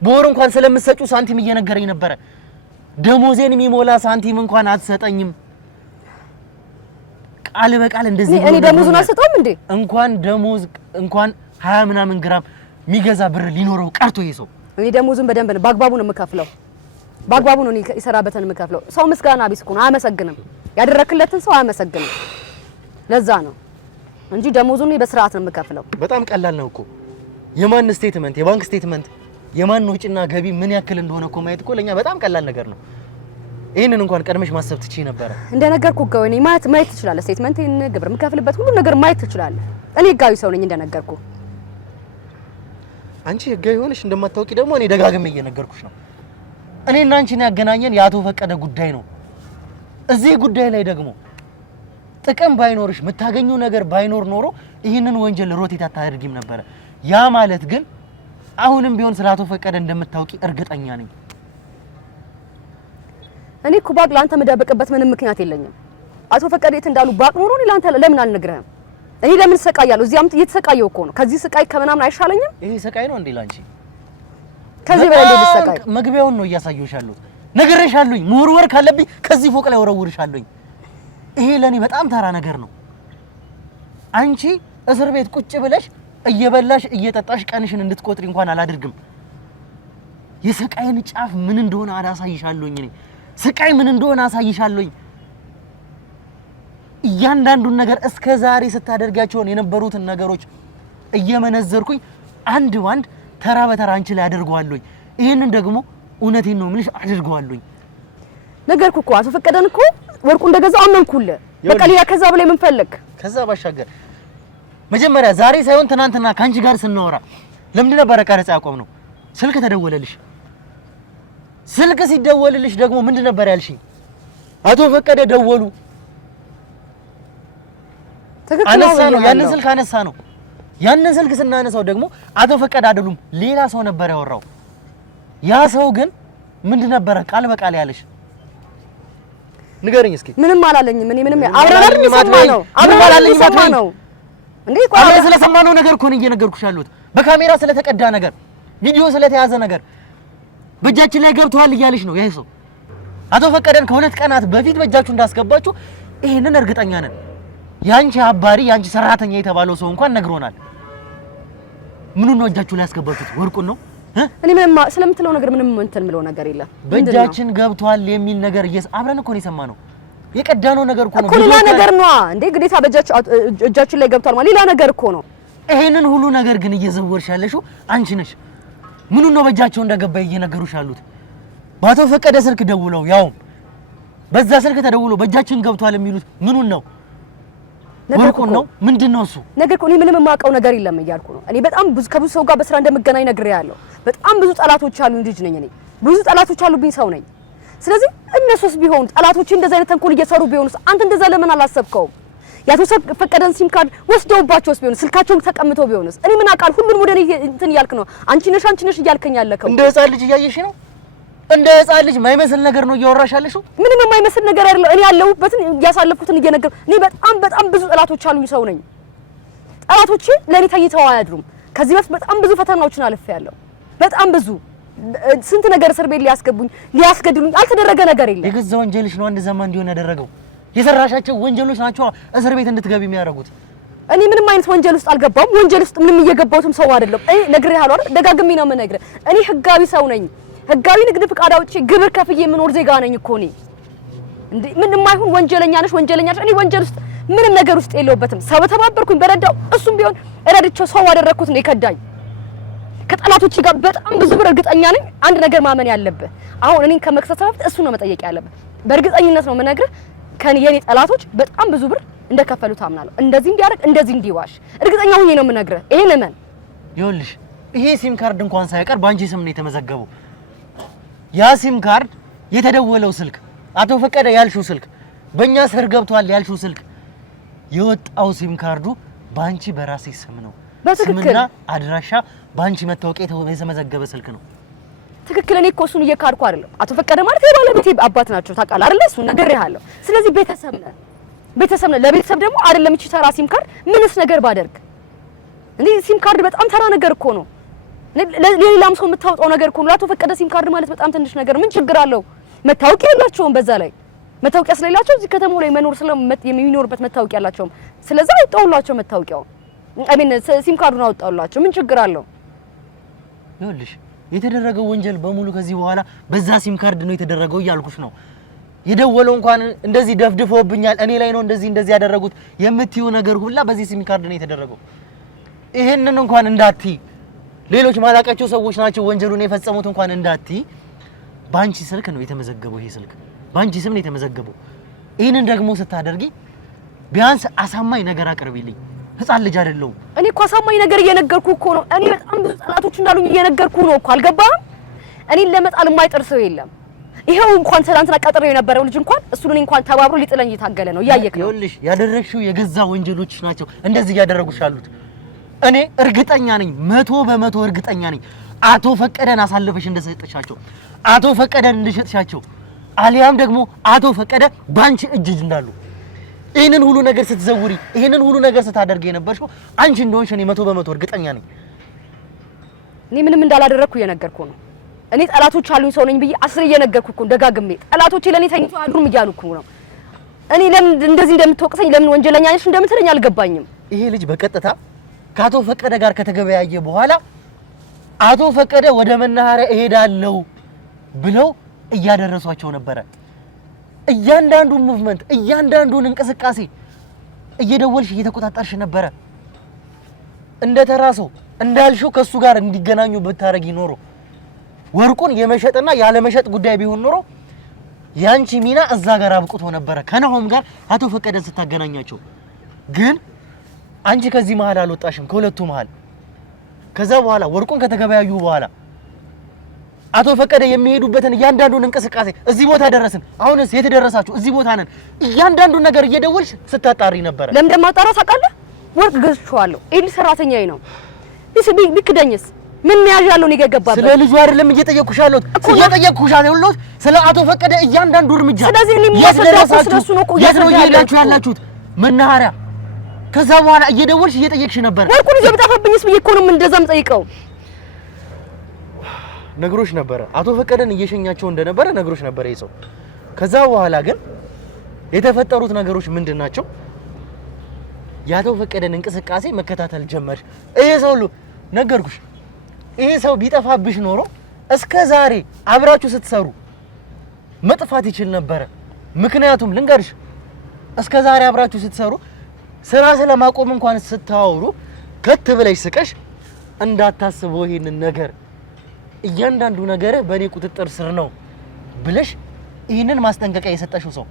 በወር እንኳን ስለምትሰጪው ሳንቲም እየነገረኝ ነበረ። ደሞዜን የሚሞላ ሳንቲም እንኳን አትሰጠኝም። ቃል በቃል እንደዚህ እኔ ደሞዙን አልሰጠውም እንዴ? እንኳን ደሞዝ እንኳን 20 ምናምን ግራም የሚገዛ ብር ሊኖረው ቀርቶ ይሰው። እኔ ደሞዙን በደንብ ነው በአግባቡ ነው የምከፍለው። በአግባቡ ነው እኔ የሰራበትን የምከፍለው። ሰው ምስጋና ቢስ እኮ ነው፣ አያመሰግንም። ያደረክለትን ሰው አያመሰግንም። ለዛ ነው እንጂ ደሞዙን በስርዓት ነው የምከፍለው። በጣም ቀላል ነው እኮ የማን ስቴትመንት የባንክ ስቴትመንት የማን ወጪና ገቢ ምን ያክል እንደሆነ እኮ ማየት እኮ ለኛ በጣም ቀላል ነገር ነው። ይሄንን እንኳን ቀድመሽ ማሰብ ትችይ ነበር። እንደነገርኩ ጋር እኔ ማየት ትችላለህ። ስቴትመንቴን ግብር የምከፍልበት ሁሉ ነገር ማየት ትችላለህ። እኔ ህጋዊ ሰው ነኝ እንደነገርኩ። አንቺ ህጋዊ ሆነሽ እንደማታውቂ ደግሞ እኔ ደጋግሜ እየነገርኩሽ ነው። እኔና አንቺን ያገናኘን የአቶ ፈቀደ ጉዳይ ነው። እዚህ ጉዳይ ላይ ደግሞ ጥቅም ባይኖርሽ የምታገኘው ነገር ባይኖር ኖሮ ይህንን ወንጀል ሮቴት አታደርጊም ነበር። ያ ማለት ግን አሁንም ቢሆን ስለ አቶ ፈቀደ እንደምታውቂ እርግጠኛ ነኝ። እኔ እኮ ባቅ ላንተ መደበቅበት ምንም ምክንያት የለኝም። አቶ ፈቀደ የት እንዳሉ ባቅ ኖሮ እኔ ላንተ ለምን አልነግርህም? እኔ ለምን ሰቃያለሁ? እዚህ አምጥ እየተሰቃየው እኮ ነው። ከዚህ ስቃይ ከምናምን አይሻለኝም? ይሄ ስቃይ ነው እንዴ ላንቺ? ከዚህ በላይ እንዴት ልሰቃይ? መግቢያውን ነው እያሳየሁሻለሁ። ነግሬሻለሁኝ። መወርወር ካለብኝ ከዚህ ፎቅ ላይ ወረውርሻለሁኝ። ይሄ ለኔ በጣም ተራ ነገር ነው። አንቺ እስር ቤት ቁጭ ብለሽ እየበላሽ እየጠጣሽ ቀንሽን እንድትቆጥሪ እንኳን አላደርግም። የስቃይን ጫፍ ምን እንደሆነ አሳይሻለሁኝ። እኔ ስቃይ ምን እንደሆነ አሳይሻለሁኝ። እያንዳንዱን ነገር እስከ ዛሬ ስታደርጋቸውን የነበሩትን ነገሮች እየመነዘርኩኝ አንድ ባንድ ተራ በተራ አንቺ ላይ አደርገዋለሁኝ። ይሄንን ደግሞ እውነቴን ነው የምልሽ አደርገዋለሁኝ። ነገርኩ እኮ አቶ ፈቀደን እኮ ወርቁ እንደገዛው አመንኩልህ። በቃ ሌላ ከዛ በላይ ምን ፈለክ? ከዛ ባሻገር መጀመሪያ ዛሬ ሳይሆን ትናንትና ካንቺ ጋር ስናወራ ለምንድን ነበር ቀረጻ ያቆም ነው? ስልክ ተደወለልሽ። ስልክ ሲደወልልሽ ደግሞ ምንድን ነበር ያልሽኝ? አቶ ፈቀደ ደወሉ። አነሳ ነው ያንን ስልክ አነሳ ነው። ያንን ስልክ ስናነሳው ደግሞ አቶ ፈቀደ አይደሉም ሌላ ሰው ነበር ያወራው። ያ ሰው ግን ምንድን ነበር ቃል በቃል ያለሽ? ንገረኝ እስኪ። ምንም አላለኝም። እኔ ምንም አብረን ነው እንዴ? ቆይ ስለሰማነው ነገር እኮ ነው እየነገርኩሽ ያለሁት። በካሜራ ስለተቀዳ ነገር፣ ቪዲዮ ስለተያዘ ነገር በእጃችን ላይ ገብቷል እያለሽ ነው ይሄ ሰው። አቶ ፈቀደን ከሁለት ቀናት በፊት በእጃችሁ እንዳስገባችሁ ይሄንን እርግጠኛ ነን። ያንቺ አባሪ ያንቺ ሰራተኛ የተባለው ሰው እንኳን ነግሮናል። ምኑን ነው እጃችሁ ላይ ያስገባችሁት? ወርቁን ነው? እኔ ምንም ስለምትለው ነገር ምንም እንትን ምለው ነገር የለም። በእጃችን ገብቷል የሚል ነገር አብረን እኮ ነው የሰማነው። የቀዳነው ነገር እኮ ነው። ሌላ ነገር ነው እንዴ? ግዴታ እጃችን ላይ ገብቷል ማለት ሌላ ነገር እኮ ነው። ይሄንን ሁሉ ነገር ግን እየዘወርሽ ያለሽው አንቺ ነሽ። ምኑን ነው በእጃቸው እንደገባ እየነገሩሽ ያሉት? በአቶ ፈቀደ ስልክ ደውለው ያው በዛ ስልክ ተደውሎ በእጃችን ገብቷል የሚሉት ምኑን ነው? ወርቁን ነው? ምንድነው እሱ ነገር እኮ? እኔ ምንም የማውቀው ነገር የለም እያልኩ ነው። እኔ በጣም ከብዙ ሰው ጋር በስራ እንደምገናኝ ነግሬያለሁ። በጣም ብዙ ጠላቶች አሉኝ ልጅ ነኝ እኔ። ብዙ ጠላቶች አሉብኝ ሰው ነኝ። ስለዚህ እነሱስ ቢሆኑ ጠላቶች እንደዛ አይነት ተንኮል እየሰሩ ቢሆኑስ አንተ እንደዛ ለምን አላሰብከውም? ያቶ ፈቀደን ሲም ካርድ ወስደውባቸውስ ቢሆንስ ስልካቸውን ተቀምጦ ቢሆንስ? እኔ ምን አውቃለሁ? ሁሉንም ወደ እኔ እንትን እያልክ ነው። አንቺ ነሽ እያልከኝ ያለከው። እንደ ሕፃን ልጅ እያየሽ ነው። እንደ ሕፃን ልጅ የማይመስል ነገር ነው እያወራሽ ያለሽው። ምንም የማይመስል ነገር አይደለም። እኔ ያለሁበትን ያሳለፍኩትን እየነገርኩ እኔ በጣም ብዙ ጠላቶች አሉኝ ሰው ነኝ። ጠላቶቼ ለኔ ተይተው አያድሩም። ከዚህ በፊት በጣም ብዙ ፈተናዎችን አልፌያለሁ። በጣም ብዙ ስንት ነገር እስር ቤት ሊያስገድሉኝ አልተደረገ ነገር የለም። የገዛ ወንጀልሽ ነው አንድ ዘመን እንዲሆን ያደረገው። የሰራሻቸው ወንጀሎች ናቸው እስር ቤት እንድትገቢ የሚያደርጉት። እኔ ምንም አይነት ወንጀል ውስጥ አልገባም። ወንጀል ውስጥ ምንም እየገባሁትም ሰው አይደለም። እኔ ነግሬሃለሁ አይደል? ደጋግሜ ነው የምነግርህ። እኔ ህጋዊ ሰው ነኝ። ህጋዊ ንግድ ፍቃድ አውጪ ግብር ከፍዬ የምኖር ዜጋ ነኝ እኮ እኔ። እንዴ ምንም አይሁን ወንጀለኛ ነሽ። እኔ ወንጀል ውስጥ ምንም ነገር ውስጥ የለውበትም። ሰው ተባበርኩኝ በረዳው። እሱም ቢሆን ረድቼው ሰው አደረኩት ነው የከዳኝ። ከጠላቶቼ ጋር በጣም ብዙ ብር እርግጠኛ ነኝ። አንድ ነገር ማመን ያለብህ አሁን እኔን ከመክሰስ በፊት እሱ ነው መጠየቅ ያለብህ። በእርግጠኝነት ነው የምነግርህ የኔ ጠላቶች በጣም ብዙ ብር እንደከፈሉት አምናለሁ። እንደዚህ እንዲያደርግ እንደዚህ እንዲዋሽ እርግጠኛ ሆኜ ነው የምነግርህ። ይሄን እመን። ይኸውልሽ ይሄ ሲም ካርድ እንኳን ሳይቀር ባንቺ ስም ነው የተመዘገበው። ያ ሲም ካርድ የተደወለው ስልክ አቶ ፈቀደ ያልሽው ስልክ በእኛ ስር ገብቷል ያልሽው ስልክ የወጣው ሲም ካርዱ ባንቺ በራሴ ስም ነው። ስምና አድራሻ ባንቺ መታወቂያ የተመዘገበ ስልክ ነው። ትክክል። እኔ እኮ እሱን እየካድኩ አይደለም። አቶ ፈቀደ ማለት የባለቤቴ አባት ናቸው ታውቃለህ አይደል? እሱን ነግሬሃለሁ። ስለዚህ ቤተሰብ ነን። ለቤተሰብ ደግሞ አይደለም እቺ ተራ ሲም ካርድ ምንስ ነገር ባደርግ እንዴ? ሲም ካርድ በጣም ተራ ነገር እኮ ነው። ለሌላም ሰው የምታወጣው ነገር እኮ ነው። ለአቶ ፈቀደ ሲም ካርድ ማለት በጣም ትንሽ ነገር ምን ችግር አለው? መታወቂያ የላቸውም። በዛ ላይ መታወቂያ ስለሌላቸው እዚህ ከተማው ላይ መኖር የሚኖርበት መታወቂያ ያላቸውም። ስለዚህ አወጣሁላቸው መታወቂያው ሲም ካርዱን አወጣሁላቸው። ምን ችግር አለው? ይኸውልሽ የተደረገው ወንጀል በሙሉ ከዚህ በኋላ በዛ ሲም ካርድ ነው የተደረገው እያልኩሽ ነው። የደወለው እንኳን እንደዚህ ደፍድፎብኛል እኔ ላይ ነው እንደዚህ ያደረጉት የምትይው ነገር ሁላ በዚህ ሲም ካርድ ነው የተደረገው። ይሄንን እንኳን እንዳትይ ሌሎች ማላቃቸው ሰዎች ናቸው ወንጀሉን የፈጸሙት እንኳን እንዳትይ ባንቺ ስልክ ነው የተመዘገበው። ይሄ ስልክ ባንቺ ስም ነው የተመዘገበው። ይሄንን ደግሞ ስታደርጊ ቢያንስ አሳማኝ ነገር አቅርቢልኝ። ህፃን ልጅ አይደለሁም እኔ እኮ አሳማኝ ነገር እየነገርኩ እኮ ነው። እኔ በጣም ብዙ ጠላቶች እንዳሉኝ እየነገርኩ ነው እኮ አልገባህም? እኔን ለመጣል የማይጥር ሰው የለም። ይሄው እንኳን ትናንትና ቀጥሬው የነበረው ልጅ እንኳን እሱን እንኳን ተባብሮ ሊጥለኝ እየታገለ ነው። እያየክ ነው። ይኸውልሽ ያደረግሽው የገዛ ወንጀሎችሽ ናቸው እንደዚህ እያደረጉሽ ያሉት። እኔ እርግጠኛ ነኝ 100% እርግጠኛ ነኝ አቶ ፈቀደን አሳልፈሽ እንደሰጠሻቸው፣ አቶ ፈቀደን እንደሸጥሻቸው፣ አሊያም ደግሞ አቶ ፈቀደ ባንቺ እጅ እንዳሉ ይሄንን ሁሉ ነገር ስትዘውሪ ይሄንን ሁሉ ነገር ስታደርጊ የነበርሽው አንቺ እንደሆንሽ እኔ 100% እርግጠኛ ነኝ። እኔ ምንም እንዳላደረኩ እየነገርኩ ነው። እኔ ጠላቶች አሉኝ ሰው ነኝ ብዬ አስር እየነገርኩ እኮ ደጋግሜ ጠላቶቼ ለኔ ተኝተው አድሩም እያልኩ ነው። እኔ ለምን እንደዚህ እንደምትወቅሰኝ ለምን ወንጀለኛ ነሽ እንደምትለኝ አልገባኝም። ይሄ ልጅ በቀጥታ ከአቶ ፈቀደ ጋር ከተገበያየ በኋላ አቶ ፈቀደ ወደ መናኸሪያ እሄዳለሁ ብለው እያደረሷቸው ነበረ። እያንዳንዱን ሙቭመንት እያንዳንዱን እንቅስቃሴ እየደወልሽ እየተቆጣጣርሽ ነበረ። እንደ ተራሰው እንዳልሽው ከሱ ጋር እንዲገናኙ ብታረጊ ኖሮ ወርቁን የመሸጥና ያለ መሸጥ ጉዳይ ቢሆን ኖሮ ያንቺ ሚና እዛ ጋር አብቅቶ ነበረ ከነሆም ጋር አቶ ፈቀደን ስታገናኛቸው። ግን አንቺ ከዚህ መሃል አልወጣሽም ከሁለቱ መሃል። ከዛ በኋላ ወርቁን ከተገበያዩ በኋላ አቶ ፈቀደ የሚሄዱበትን እያንዳንዱን እንቅስቃሴ እዚህ ቦታ ደረስን፣ አሁንስ የት ደረሳችሁ፣ እዚህ ቦታ ነን፣ እያንዳንዱን ነገር እየደወልሽ ስታጣሪ ነበር። ለምን እንደማጣራ ታውቃለህ? ወርቅ ገዝቼዋለሁ። ኤሊ ሰራተኛዬ ነው። ቢክደኝስ ምን መያዣ ያለው ነው የገባበት? ስለ ልጁ አይደለም እየጠየቅኩሽ ያለሁት ስለ አቶ ፈቀደ እያንዳንዱ እርምጃ። ስለዚህ እኔ ስለሱ ነው ያላችሁት መናኸሪያ። ከዛ በኋላ እየደወልሽ እየጠየቅሽ ነበር። ወርቁን ይዘህ ብታፈብኝስ ብዬሽ እኮ ነው እንደዛ የምጠይቀው። ነግሮሽ ነበረ። አቶ ፈቀደን እየሸኛቸው እንደነበረ ነግሮሽ ነበረ ይሄ ሰው። ከዛ በኋላ ግን የተፈጠሩት ነገሮች ምንድናቸው? የአቶ ፈቀደን እንቅስቃሴ መከታተል ጀመርሽ። ይሄ ሰው ነገርኩሽ፣ ይሄ ሰው ቢጠፋብሽ ኖሮ እስከ ዛሬ አብራችሁ ስትሰሩ መጥፋት ይችል ነበረ። ምክንያቱም ልንገርሽ፣ እስከ ዛሬ አብራችሁ ስትሰሩ ስራ ስለማቆም እንኳን ስታወሩ ከት ብለሽ ስቀሽ እንዳታስበው ይሄንን ነገር እያንዳንዱ ነገር በእኔ ቁጥጥር ስር ነው ብለሽ ይሄንን ማስጠንቀቂያ የሰጠሽው ሰው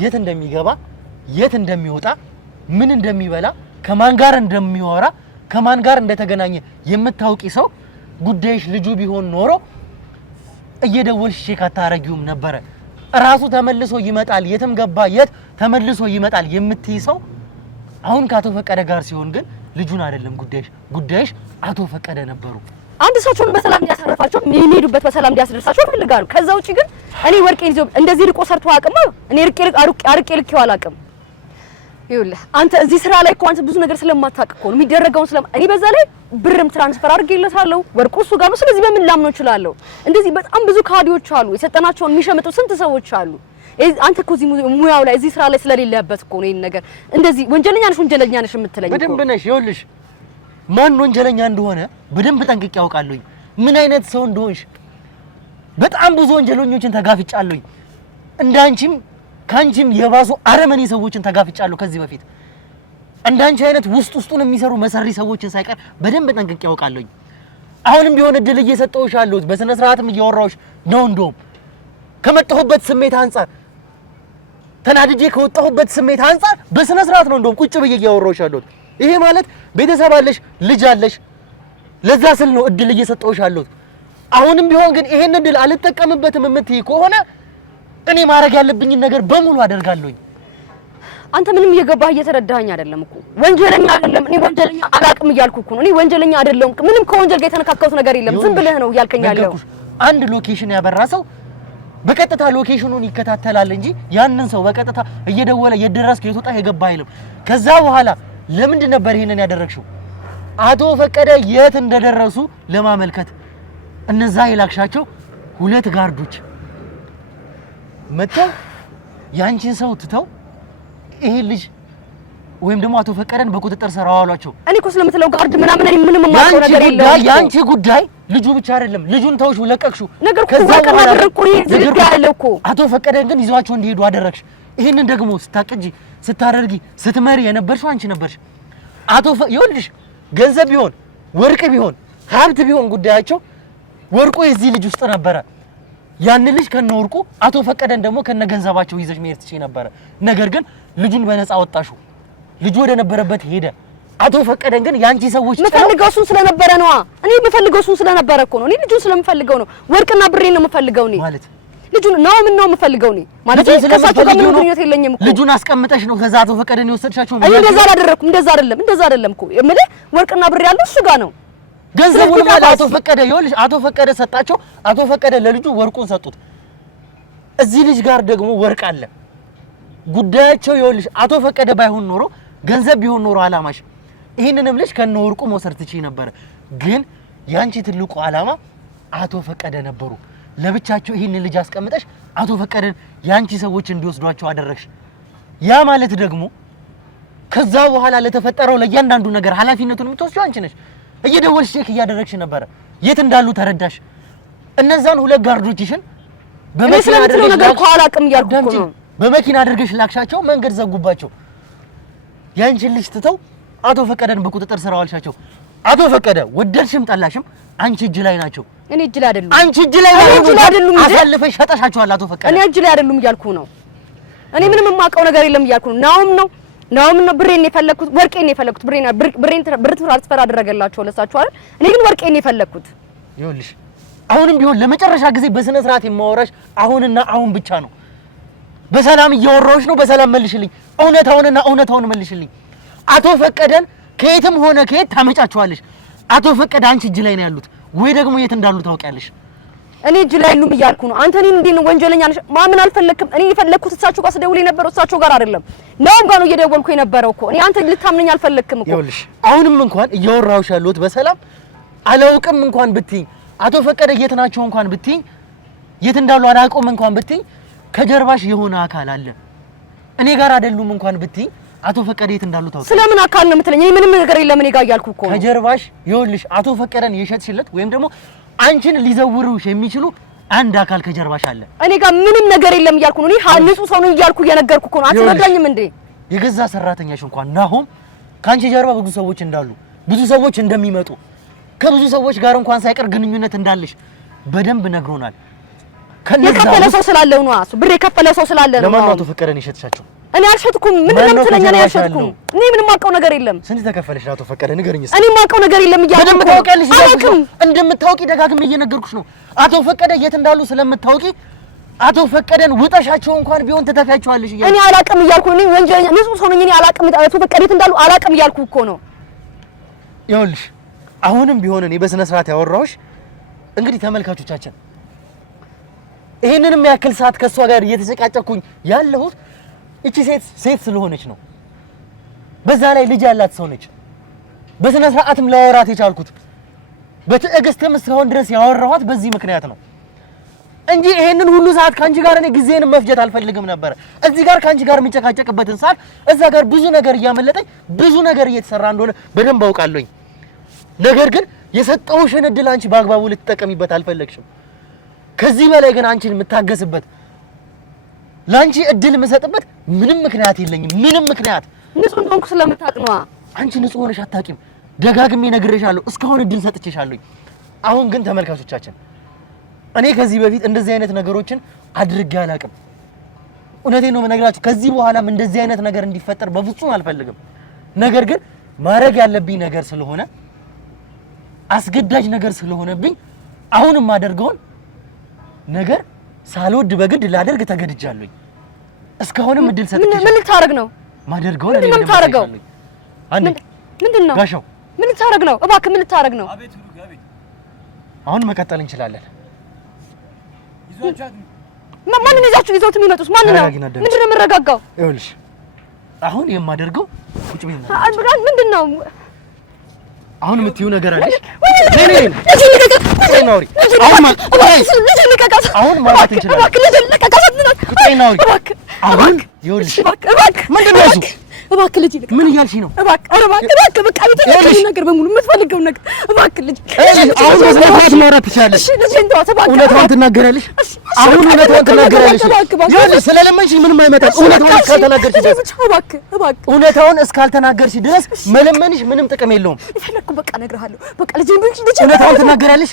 የት እንደሚገባ የት እንደሚወጣ ምን እንደሚበላ ከማን ጋር እንደሚወራ ከማን ጋር እንደተገናኘ የምታውቂ ሰው ጉዳይሽ ልጁ ቢሆን ኖሮ እየደወልሽ ቼክ አታረጊውም ነበረ። ራሱ ተመልሶ ይመጣል፣ የትም ገባ የት ተመልሶ ይመጣል የምትይ ሰው አሁን ከአቶ ፈቀደ ጋር ሲሆን ግን ልጁን አይደለም ጉዳይሽ አቶ ፈቀደ ነበሩ። አንድ ሰዎችን በሰላም እንዲያሳርፋቸው የሚሄዱበት በሰላም እንዲያስደርሳቸው ፈልጋሉ። ከዛ ውጪ ግን እኔ ወርቄን ይዞ እንደዚህ ርቆ ሰርቶ አቅም እኔ አርቄ ልኬው አላቅም። ይኸውልህ አንተ እዚህ ስራ ላይ እኮ አንተ ብዙ ነገር ስለማታውቅ እኮ ነው የሚደረገውን እኔ በዛ ላይ ብርም ትራንስፈር አድርጌለታለሁ፣ ወርቁ እሱ ጋር ነው። ስለዚህ በምን ላምነው እችላለሁ? እንደዚህ በጣም ብዙ ካዲዎች አሉ፣ የሰጠናቸውን የሚሸምጡ ስንት ሰዎች አሉ። አንተ እኮ እዚህ ሙያው ላይ እዚህ ስራ ላይ ስለሌለበት እኮ ነው ይሄን ነገር እንደዚህ ወንጀለኛ ነሽ የምትለኝ። በደንብ ነሽ። ይኸውልሽ ማን ወንጀለኛ እንደሆነ በደንብ ጠንቅቄ ያውቃለሁኝ፣ ምን አይነት ሰው እንደሆንሽ። በጣም ብዙ ወንጀለኞችን ተጋፍጫለሁኝ። እንዳንቺም ካንቺም የባሱ አረመኔ ሰዎችን ተጋፍጫለሁ ከዚህ በፊት። እንዳንቺ አይነት ውስጡን የሚሰሩ መሰሪ ሰዎችን ሳይቀር በደንብ ጠንቅቄ ያውቃለሁኝ። አሁንም ቢሆን እድል እየሰጠሁሽ አለሁት፣ በስነ ስርዓትም እያወራሁሽ ነው። እንደውም ከመጣሁበት ስሜት አንፃር ተናድጄ ከወጣሁበት ስሜት አንፃር በስነ ስርዓት ነው እንደውም ቁጭ ብዬ እያወራሁሽ አለሁት። ይሄ ማለት ቤተሰብ አለሽ፣ ልጅ አለሽ። ለዛ ስል ነው እድል እየሰጠሁሽ አለሁት። አሁንም ቢሆን ግን ይሄን እድል አልተጠቀምበትም የምትይ ከሆነ እኔ ማድረግ ያለብኝን ነገር በሙሉ አደርጋለሁኝ። አንተ ምንም እየገባህ እየተረዳኸኝ አይደለም እኮ። ወንጀለኛ አይደለም፣ እኔ ወንጀለኛ አላቅም እያልኩ እኮ ነው። እኔ ወንጀለኛ አይደለም፣ ምንም ከወንጀል ጋር የተነካከሁት ነገር የለም። ዝም ብለህ ነው እያልከኝ ያለው። አንድ ሎኬሽን ያበራ ሰው በቀጥታ ሎኬሽኑን ይከታተላል እንጂ ያንን ሰው በቀጥታ እየደወለ የደረስክ የትወጣ የገባ አይልም። ከዛ በኋላ ለምንድን ነበር ይሄንን ያደረግሽው? አቶ ፈቀደ የት እንደደረሱ ለማመልከት እነዛ የላክሻቸው 2 ጋርዶች መጥተው ያንቺን ሰው ትተው ይሄ ልጅ ወይም ደግሞ አቶ ፈቀደን በቁጥጥር ስር አዋሏቸው። እኔ እኮ ስለምትለው ጋርድ ምናምን እኔ ምንም የማውቀው ነገር የለም። ያንቺ ጉዳይ ልጁ ብቻ አይደለም። ልጁን ተውሽ፣ ለቀቅሽው። ከዛ በኋላ እኮ አቶ ፈቀደን ግን ይዟቸው እንዲሄዱ አደረግሽ። ይሄንን ደግሞ ስታቅጂ ስታደርጊ ስትመሪ የነበርሽው አንቺ ነበርሽ። ይኸውልሽ ገንዘብ ቢሆን ወርቅ ቢሆን ሀብት ቢሆን ጉዳያቸው ወርቁ የዚህ ልጅ ውስጥ ነበረ። ያን ልጅ ከነወርቁ አቶ ፈቀደን ደግሞ ከነገንዘባቸው ይዘሽ መሄድ ትችይ ነበረ። ነገር ግን ልጁን በነፃ ወጣሽው። ልጁ ወደ ነበረበት ሄደ። አቶ ፈቀደን ግን ያንቺ ሰዎች የምፈልገው እሱን ስለነበረ ነው። እኔ የምፈልገው እሱን ስለነበረ እኮ ነው። እኔ ልጁን ስለምፈልገው ነው። ወርቅና ብሬን ነው የምፈልገው እኔ ማለት ልጁን ነው የምፈልገው እኔ ማለት ከሳቸው ጋር ምንም ግንኙነት የለኝም እኮ። ልጁን አስቀምጠሽ ነው ከዛ አቶ ፈቀደን የወሰድሻቸው? እኔ እንደዛ አላደረኩም። እንደዛ አይደለም እኮ የምልህ ወርቅና ብሬ ያለው እሱ ጋር ነው። ገንዘቡን ማለት አቶ ፈቀደ ይኸውልሽ አቶ ፈቀደ ሰጣቸው። አቶ ፈቀደ ለልጁ ወርቁን ሰጡት። እዚህ ልጅ ጋር ደግሞ ወርቅ አለ። ጉዳያቸው ይኸውልሽ አቶ ፈቀደ ባይሆን ኖሮ ገንዘብ ቢሆን ኖሮ አላማሽ ይሄንንም ልጅ ከነወርቁ መውሰድ ትችይ ነበር። ግን ያንቺ ትልቁ አላማ አቶ ፈቀደ ነበሩ። ለብቻቸው ይሄንን ልጅ አስቀምጠሽ አቶ ፈቀደን ያንቺ ሰዎች እንዲወስዷቸው አደረግሽ። ያ ማለት ደግሞ ከዛ በኋላ ለተፈጠረው ለእያንዳንዱ ነገር ኃላፊነቱን የምትወስጂው አንቺ ነሽ። እየደወልሽ ቼክ እያደረግሽ ነበረ። የት እንዳሉ ተረዳሽ። እነዛን 2 ጋርዶችሽን በመኪና አድርገሽ ነገር ኋላቅም ያርጉ ነው። በመኪና አድርገሽ ላክሻቸው። መንገድ ዘጉባቸው። ያንቺን ልጅ ትተው አቶ ፈቀደን በቁጥጥር ስር አዋልሻቸው። አቶ ፈቀደ ወደድሽም ጠላሽም አንቺ እጅ ላይ ናቸው። እኔ እጅ ላይ አይደሉም። አንቺ እጅ ላይ አይደሉም። አሳልፈሽ ሸጠሻቸዋል አቶ ፈቀደ። እኔ እጅ ላይ አይደሉም እያልኩ ነው። እኔ ምንም የማውቀው ነገር የለም እያልኩ ነው። ናውም ነው ብሬን የፈለኩት፣ ወርቄን የፈለኩት። ብር ትራንስፈር አደረገላቸው ለሳቸው አይደል? እኔ ግን ወርቄን የፈለኩት። ይኸውልሽ አሁንም ቢሆን ለመጨረሻ ጊዜ በስነ ስርዓት የማወራሽ አሁንና አሁን ብቻ ነው። በሰላም እያወራሁሽ ነው። በሰላም መልሽልኝ። እውነታውን መልሽልኝ። አቶ ፈቀደን ከየትም ሆነ ከየት ታመጫቸዋለሽ። አቶ ፈቀደ አንቺ እጅ ላይ ነው ያሉት ወይ ደግሞ የት እንዳሉ ታውቂያለሽ? እኔ እጅ ላይ ያሉም እያልኩ ነው። አንተ እኔን እንዴት ነው ወንጀለኛ ነሽ ማምን አልፈለክም። እኔ የፈለኩት እሳቸው ጋር ስደውል የነበረው እሳቸው ጋር አይደለም ነው ጋር ነው እየደወልኩ የነበረው እኮ። እኔ አንተ ልታምነኝ አልፈለክም እኮ። ይኸውልሽ አሁንም እንኳን እያወራሁሽ ያለሁት በሰላም አላውቅም እንኳን ብትይ አቶ ፈቀደ የት ናቸው እንኳን ብትይ የት እንዳሉ አላውቅም እንኳን ብትይ ከጀርባሽ የሆነ አካል አለ እኔ ጋር አይደሉም እንኳን ብትይ አቶ ፈቀደ የት እንዳሉ ታውቂ ስለምን አካል ነው የምትለኝ እኔ ምንም ነገር የለም እኔ ጋር እያልኩ እኮ ከጀርባሽ ይኸውልሽ አቶ ፈቀደን የሸጥሽለት ወይም ደግሞ አንቺን ሊዘውሩሽ የሚችሉ አንድ አካል ከጀርባሽ አለ እኔ ጋር ምንም ነገር የለም እያልኩ ነው እኔ ንጹህ ሰው ነኝ እያልኩ እየነገርኩ እኮ ነው አትረዳኝም እንዴ የገዛ ሰራተኛሽ እንኳን ናሆም ካንቺ ጀርባ ብዙ ሰዎች እንዳሉ ብዙ ሰዎች እንደሚመጡ ከብዙ ሰዎች ጋር እንኳን ሳይቀር ግንኙነት እንዳለሽ በደንብ ነግሮናል የከፈለ ሰው ስላለው ነው አሱ ብር የከፈለ ሰው ስላለ ነው ለማን ነው አቶ ፈቀደን የሸጥሻቸው እኔ አልሸጥኩም ምንም ትለኛ ነው ያልሸጥኩም እኔ ምንም ማውቀው ነገር የለም ስንት ተከፈለሽ አቶ ፈቀደ ንገሪኝ እኔ ማውቀው ነገር የለም በደንብ ታውቂያለሽ እንደምታውቂ ደጋግሜ እየነገርኩሽ ነው አቶ ፈቀደ የት እንዳሉ ስለምታውቂ አቶ ፈቀደን ውጠሻቸው እንኳን ቢሆን ተተካቸዋለሽ እኔ አላቅም እያልኩ እኔ ወንጀለኛ ንጹህ ሰው ነኝ እኔ አላቅም አቶ ፈቀደ የት እንዳሉ አላቅም እያልኩ እኮ ነው ይኸውልሽ አሁንም ቢሆን እኔ በስነ ስርዓት ያወራሁሽ እንግዲህ ተመልካቾቻችን ይሄንንም ያክል ሰዓት ከሷ ጋር እየተጨቃጨኩኝ ያለሁት እቺ ሴት ስለሆነች ነው በዛ ላይ ልጅ ያላት ሰው ነች በስነ ስርዓትም ላወራት የቻልኩት በትዕግስትም እስካሁን ድረስ ያወራኋት በዚህ ምክንያት ነው እንጂ ይሄንን ሁሉ ሰዓት ካንቺ ጋር እኔ ጊዜንም መፍጀት አልፈልግም ነበር እዚህ ጋር ካንቺ ጋር የሚጨቃጨቅበትን ሰዓት እዛ ጋር ብዙ ነገር እያመለጠኝ ብዙ ነገር እየተሰራ እንደሆነ በደንብ አውቃለሁኝ ነገር ግን የሰጠውሽን እድል አንቺ በአግባቡ ልትጠቀሚበት አልፈለግሽም ከዚህ በላይ ግን አንቺን የምታገስበት ላንቺ እድል የምሰጥበት ምንም ምክንያት የለኝም ምንም ምክንያት ንጹህ እንደሆንኩ ስለምታውቅ ነው አንቺ ንጹህ ሆነሽ አታውቂም ደጋግሜ ነግሬሻለሁ እስካሁን እድል ሰጥቼሻለሁ አሁን ግን ተመልካቾቻችን እኔ ከዚህ በፊት እንደዚህ አይነት ነገሮችን አድርጌ አላውቅም እውነቴን ነው የምነግራችሁ ከዚህ በኋላም እንደዚህ አይነት ነገር እንዲፈጠር በፍጹም አልፈልግም ነገር ግን ማድረግ ያለብኝ ነገር ስለሆነ አስገዳጅ ነገር ስለሆነብኝ አሁንም ማደርገውን ነገር ሳልወድ በግድ ላደርግ ተገድጃለሁ እስካሁንም እድል ሰጥቼሻለሁ ምን ልታረግ ነው ማደርገውን እኔ ምን ልታረገው አንዴ ምንድነው ጋሻው ምን ልታረግ ነው እባክህ ምን ልታረግ ነው አቤት ሁሉ ጋቤት አሁን መቀጠል እንችላለን ማንን ይዘውት የሚመጡት ማን ነው ምንድነው የምረጋጋው ይኸውልሽ አሁን የማደርገው ቁጭ ብዬ ነው አልብራን ምንድነው አሁን የምትይው ነገር አለሽ አሁን ማለት እንችላለን አሁን ይኸውልሽ ምንድነው እሱ እባክህ ልጅ ምን እያልሽ ነው እባክህ በቃ የምትፈልገው ነገር በሙሉ የምትፈልገው ነገር እባክህ ልጅ አሁን በስነስርዓት ማውራት ትችያለሽ እውነታውን ትናገሪያለሽ አሁን እውነታውን ትናገሪያለሽ ይኸውልሽ ስለለመንሽ ምንም አይመጣም እውነታውን እስካልተናገርሽ ድረስ እባክህ እውነታውን እስካልተናገርሽ ድረስ መለመንሽ ምንም ጥቅም የለውም ይፈልኩ በቃ እነግርሃለሁ በቃ ልጅ እውነታውን ትናገሪያለሽ